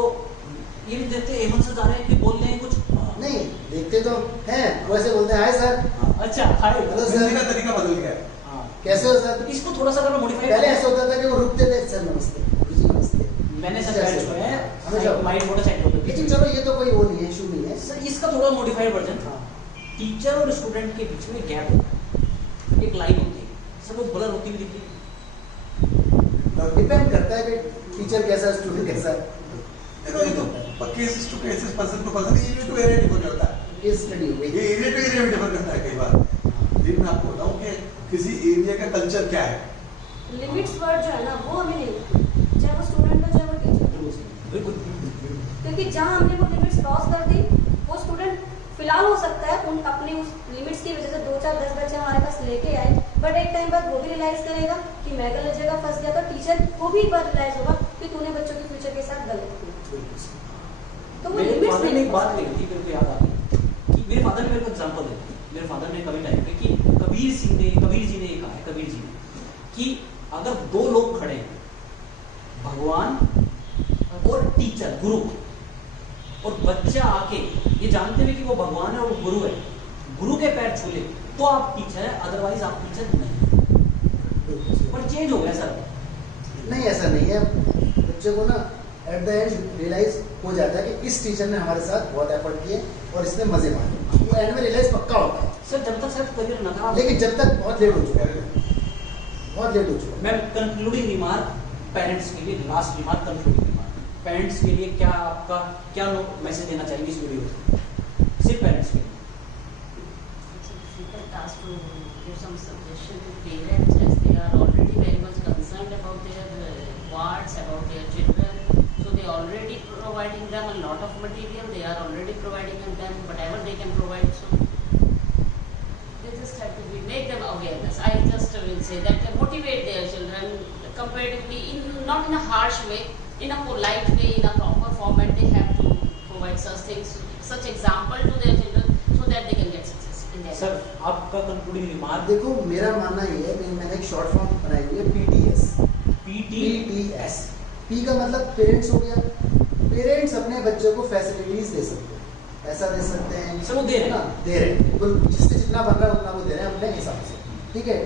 ये नहीं देखते हेमंत सर जा रहे हैं कि बोल रहे हैं कुछ, नहीं देखते तो हैं, वैसे बोलते हैं हाय सर, अच्छा हाय हेलो मिलने सर, का तरीका बदल गया है। हाँ, कैसे हो सर। इसको थोड़ा सा अगर मॉडिफाई पहले ऐसा होता था कि वो रुकते थे, सर नमस्ते, जी नमस्ते, मैंने सर पैर छुए हैं, हमेशा माइंड थोड़ा सेट होता लेकिन चलो ये तो कोई वो नहीं है, इशू नहीं है। सर इसका थोड़ा मॉडिफाइड वर्जन था। टीचर और स्टूडेंट के बीच में गैप होता है, एक लाइन होती है, सर वो ब्लर होती हुई दिखती है। डिपेंड करता है कि टीचर कैसा है, स्टूडेंट कैसा है, देखो ये तो cases to cases, person to person, area to area differ करता है। केस स्टडी हो ये गई। एरिया टू एरिया में डिफर करता है कई बार। लेकिन मैं आपको बताऊं कि किसी एरिया का कल्चर क्या है। लिमिट्स वर्ड जो है ना वो हमें नहीं लगती, चाहे वो स्टूडेंट हो चाहे वो टीचर, बिल्कुल क्योंकि जहाँ हमने वो लिमिट्स क्रॉस कर दी वो स्टूडेंट फिलहाल हो सकता है उन अपने उस लिमिट्स की वजह से 2 4 10 बच्चे हमारे पास लेके आए, बट एक टाइम बाद वो भी रियलाइज करेगा कि मैं गलत जगह फंस गया, तो टीचर को भी एक बार रियलाइज होगा कि तूने बच्चों के फ्यूचर के साथ गलत किया। तो वो मेरे लिमिट्स फादर ने नहीं एक बात कही थी, मेरे को याद आ गई कि मेरे फादर ने मेरे को एग्जांपल दी थी। मेरे फादर ने कभी टाइम पे कि कबीर जी ने ये कहा है, कबीर जी ने कि अगर 2 लोग खड़े हैं, भगवान और टीचर गुरु, और बच्चा आके ये जानते हुए कि वो भगवान है और वो गुरु है, गुरु के पैर छू ले तो आप टीचर है, अदरवाइज आप टीचर नहीं। पर चेंज हो गया सर। नहीं ऐसा नहीं है, बच्चे को ना एट द एंड रियलाइज हो जाता है कि इस टीचर ने हमारे साथ बहुत एफर्ट किए और इसने मजे मारे, वो एंड में रियलाइज पक्का होता है। सर जब तक सर करियर ना था, लेकिन जब तक बहुत लेट हो चुका है, बहुत लेट हो चुका है। मैं कंक्लूडिंग रिमार्क पेरेंट्स के लिए, last remark concluding remark parents के लिए, क्या आपका क्या मैसेज देना चाहिए इस वीडियो से, सिर्फ पेरेंट्स के लिए? It's a difficult task to give some suggestion to parents as they are already very much concerned about their wards, about their children. So they already providing them a lot of material. They are already providing them whatever they can provide. So they just have to make them awareness. I just will say that motivate their children comparatively, not in a harsh way, in a polite way, in a proper format. They have to provide such things, such example to their children, so that they can get success in their sir life. आपका कंक्लूडिंग रिमार्क? देखो मेरा मानना ये है कि मैंने एक शॉर्ट फॉर्म बनाई हुई है PTS। PTS P का मतलब पेरेंट्स हो गया, पेरेंट्स अपने बच्चों को फैसिलिटीज दे सकते हैं, पैसा दे सकते हैं, सर वो दे रहे हैं। ना दे रहे हैं, बिल्कुल जिससे जितना बन रहा है उतना वो दे रहे हैं अपने हिसाब से। ठीक है,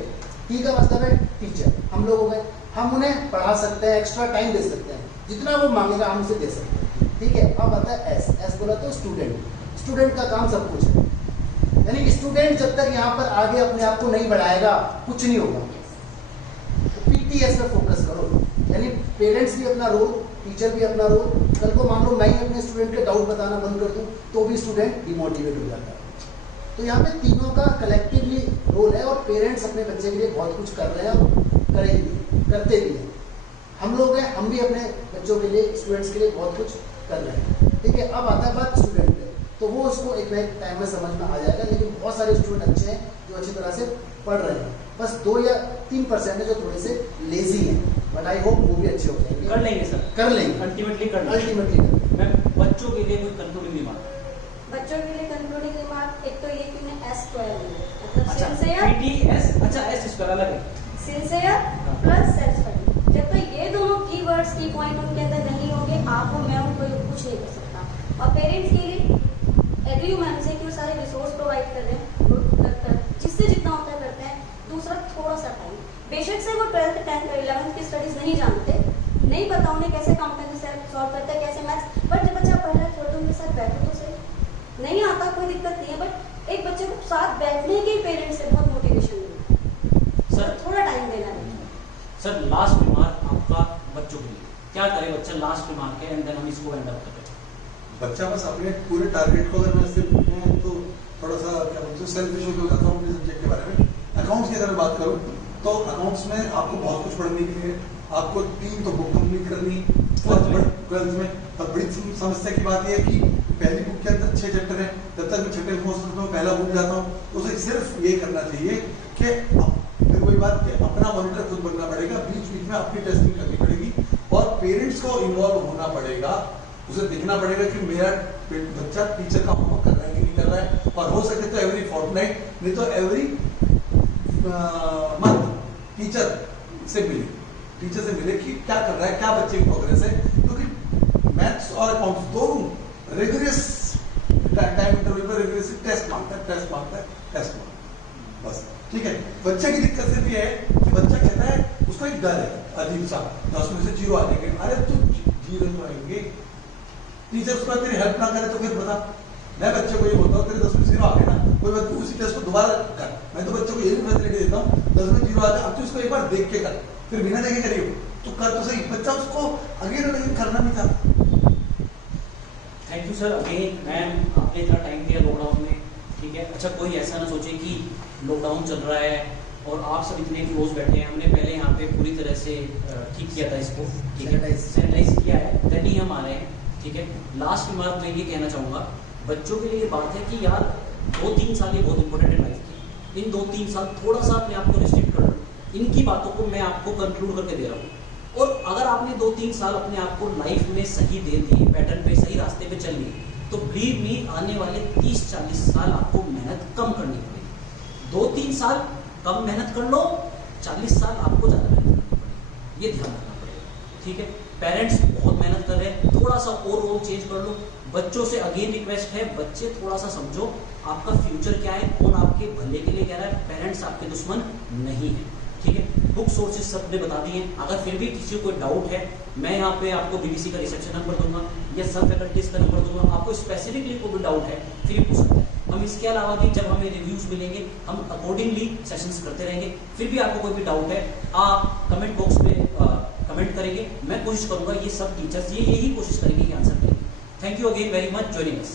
टी का मतलब है टीचर, हम लोग हो गए, हम उन्हें पढ़ा सकते हैं, एक्स्ट्रा टाइम दे सकते हैं, जितना वो मांगेगा हम उसे दे सकते हैं। ठीक है, अब आता है एस, एस बोला तो स्टूडेंट, स्टूडेंट का काम सब कुछ है, यानी कि स्टूडेंट जब तक यहाँ पर आगे अपने आप को नहीं बढ़ाएगा कुछ नहीं होगा। तो पीटीएस पे फोकस करो, यानी पेरेंट्स भी अपना रोल, टीचर भी अपना रोल। कल को मान लो मैं ही अपने स्टूडेंट के डाउट बताना बंद कर दूं तो भी स्टूडेंट डिमोटिवेट हो जाता है। तो यहाँ पे तीनों का कलेक्टिवली रोल है, और पेरेंट्स अपने बच्चे के लिए बहुत कुछ कर रहे हैं और करेंगे, करते भी हैं। हम लोग हैं, हम भी अपने बच्चों के लिए, स्टूडेंट्स के लिए बहुत कुछ कर रहे हैं। ठीक है, अब आता है बात स्टूडेंट पे, तो वो उसको एक नए टाइम में समझ में आ जाएगा, लेकिन बहुत सारे स्टूडेंट अच्छे हैं जो अच्छी तरह से पढ़ रहे हैं, बस 2 या 3% है जो थोड़े से लेजी हैं, बट आई होप वो भी अच्छे हो जाएंगे, कर लेंगे सर, कर लेंगे, अल्टीमेटली कर लेंगे। अल्टीमेटली कर लेंगे। मैम बच्चों के लिए कोई कंक्लूडिंग रिमार्क? बच्चों के लिए कंक्लूडिंग रिमार्क एक तो ये कि उन्हें एस स्क्वायर मतलब अच्छा सिंसियर, पीटीएस, अच्छा एस स्क्वायर अलग है। Sincere plus self study. जब तक ये दोनों कीवर्ड्स की पॉइंट उनके अंदर नहीं होंगे, आप और मैं उनको कुछ नहीं कर सकता। और पेरेंट्स के लिए एग्री हूं मैम से कि वो सारे रिसोर्स प्रोवाइड कर रहे हैं, जिससे जितना होता है करते हैं। दूसरा थोड़ा सा टाइम, बेशक से वो 12th 10th 11th की स्टडीज नहीं जानते, नहीं पता उन्हें कैसे कॉम्प्लेक्स सॉल्व करते हैं, कैसे मैथ्स, बट जब बच्चा पढ़ रहा है थोड़ा उनके साथ बैठो तो सही, नहीं आता कोई दिक्कत नहीं है, बट एक बच्चे को साथ बैठने के पेरेंट्स से बहुत मोटिवेशन मिलता है। सर थोड़ा टाइम देना है। सर लास्ट रिमार्क आपका बच्चों के लिए, क्या करे बच्चा, लास्ट रिमार्क है, एंड देन हम इसको एंड अप करते हैं। बच्चा बस अपने पूरे टारगेट को, अगर मैं सिर्फ तो थोड़ा सा क्या बोलते हैं सेल्फिश हो गया अकाउंट के सब्जेक्ट के बारे में। अकाउंट्स की अगर मैं बात करूँ तो अकाउंट्स में आपको बहुत कुछ पढ़ने के लिए, आपको 3 तो बुक कंप्लीट करनी, और 12th में। पर बड़ी समस्या की बात यह है कि पहली बुक के अंदर 6 चैप्टर है, जब तक मैं छठे में पहला भूल जाता हूँ, तो उसे सिर्फ ये करना चाहिए कि फिर वही बात कि अपना मॉनिटर खुद बनना पड़ेगा, बीच बीच में अपनी टेस्टिंग करनी पड़ेगी, और पेरेंट्स को इन्वॉल्व होना पड़ेगा। उसे देखना पड़ेगा कि मेरा बच्चा टीचर का होमवर्क कर रहा है कि नहीं कर रहा है, और हो सके तो एवरी फोर्टनाइट, नहीं तो एवरी मंथ टीचर से मिले कि क्या कर रहा है, क्या बच्चे की प्रोग्रेस है, क्योंकि मैथ्स और अकाउंट्स दोनों रिगरस टाइम इंटरवल पर रिगरस टेस्ट मांगता है, बस। ठीक है, बच्चे की दिक्कत सिर्फ ये है कि बच्चा कहता है, उसको एक डर है अजीब सा, 10 में से 0 आ जाएंगे। अरे तू 0 तो आएंगे, टीचर उसको तेरी हेल्प ना करे तो फिर बता। मैं बच्चे को ये बोलता हूँ, तेरे 10 में 0 आ गए ना, कोई बात उसी टेस्ट को दोबारा कर। मैं तो बच्चों को ये भी फैसिलिटी देता हूँ, 10 में 0 आ गया, अब तो इसको एक बार देख के कर, फिर बिना देखे करिए तो कर तो सही। बच्चा उसको अगेन और अगेन करना नहीं चाहता। Thank you sir again. Ma'am आपने इतना टाइम दिया लॉकडाउन में, ठीक है। अच्छा कोई ऐसा ना सोचे कि लॉकडाउन चल रहा है और आप सब इतने क्लोज बैठे हैं, हमने पहले यहाँ पे पूरी तरह से ठीक किया था इसको, ठीक है, सैनिटाइज किया है, देन ही हम आ रहे हैं, ठीक है। लास्ट रिमार्क मैं ये कहना चाहूँगा, बच्चों के लिए ये बात है कि यार 2-3 साल ये बहुत इंपॉर्टेंट है लाइफ की। इन 2-3 साल थोड़ा सा अपने आप को रिस्ट्रिक्ट कर लो, इनकी बातों को मैं आपको कंक्लूड करके दे रहा हूँ। और अगर आपने 2-3 साल अपने आप को लाइफ में सही दे दिए, पैटर्न पे, सही रास्ते पे चल लिए, तो बिलीव मी आने वाले 30-40 साल आपको मेहनत कम करनी पड़ेगी। 2-3 साल कम मेहनत कर लो, 40 साल आपको ज़्यादा मेहनत करनी पड़ेगी, ये ध्यान रखना पड़ेगा, ठीक है। पेरेंट्स बहुत मेहनत कर रहे हैं, थोड़ा सा और रोल चेंज कर लो। बच्चों से अगेन रिक्वेस्ट है, बच्चे थोड़ा सा समझो आपका फ्यूचर क्या है, कौन आपके भले के लिए कह रहा है, पेरेंट्स आपके दुश्मन नहीं है, ठीक है। बुक सोर्सेज सब ने बता दिए। अगर फिर भी किसी को कोई डाउट है, मैं यहाँ पे आपको बीबीसी का रिसेप्शन नंबर दूंगा या सब फैकल्टीज का नंबर दूंगा, आपको स्पेसिफिकली कोई भी डाउट है फिर पूछ सकते हैं। हम इसके अलावा भी जब हमें रिव्यूज मिलेंगे, हम अकॉर्डिंगली सेशंस करते रहेंगे। फिर भी आपको कोई भी डाउट है, आप कमेंट बॉक्स में कमेंट करेंगे, मैं कोशिश करूंगा, ये सब टीचर्स ये यही कोशिश करेंगे कि आंसर करेंगे। Thank you again very much joining us.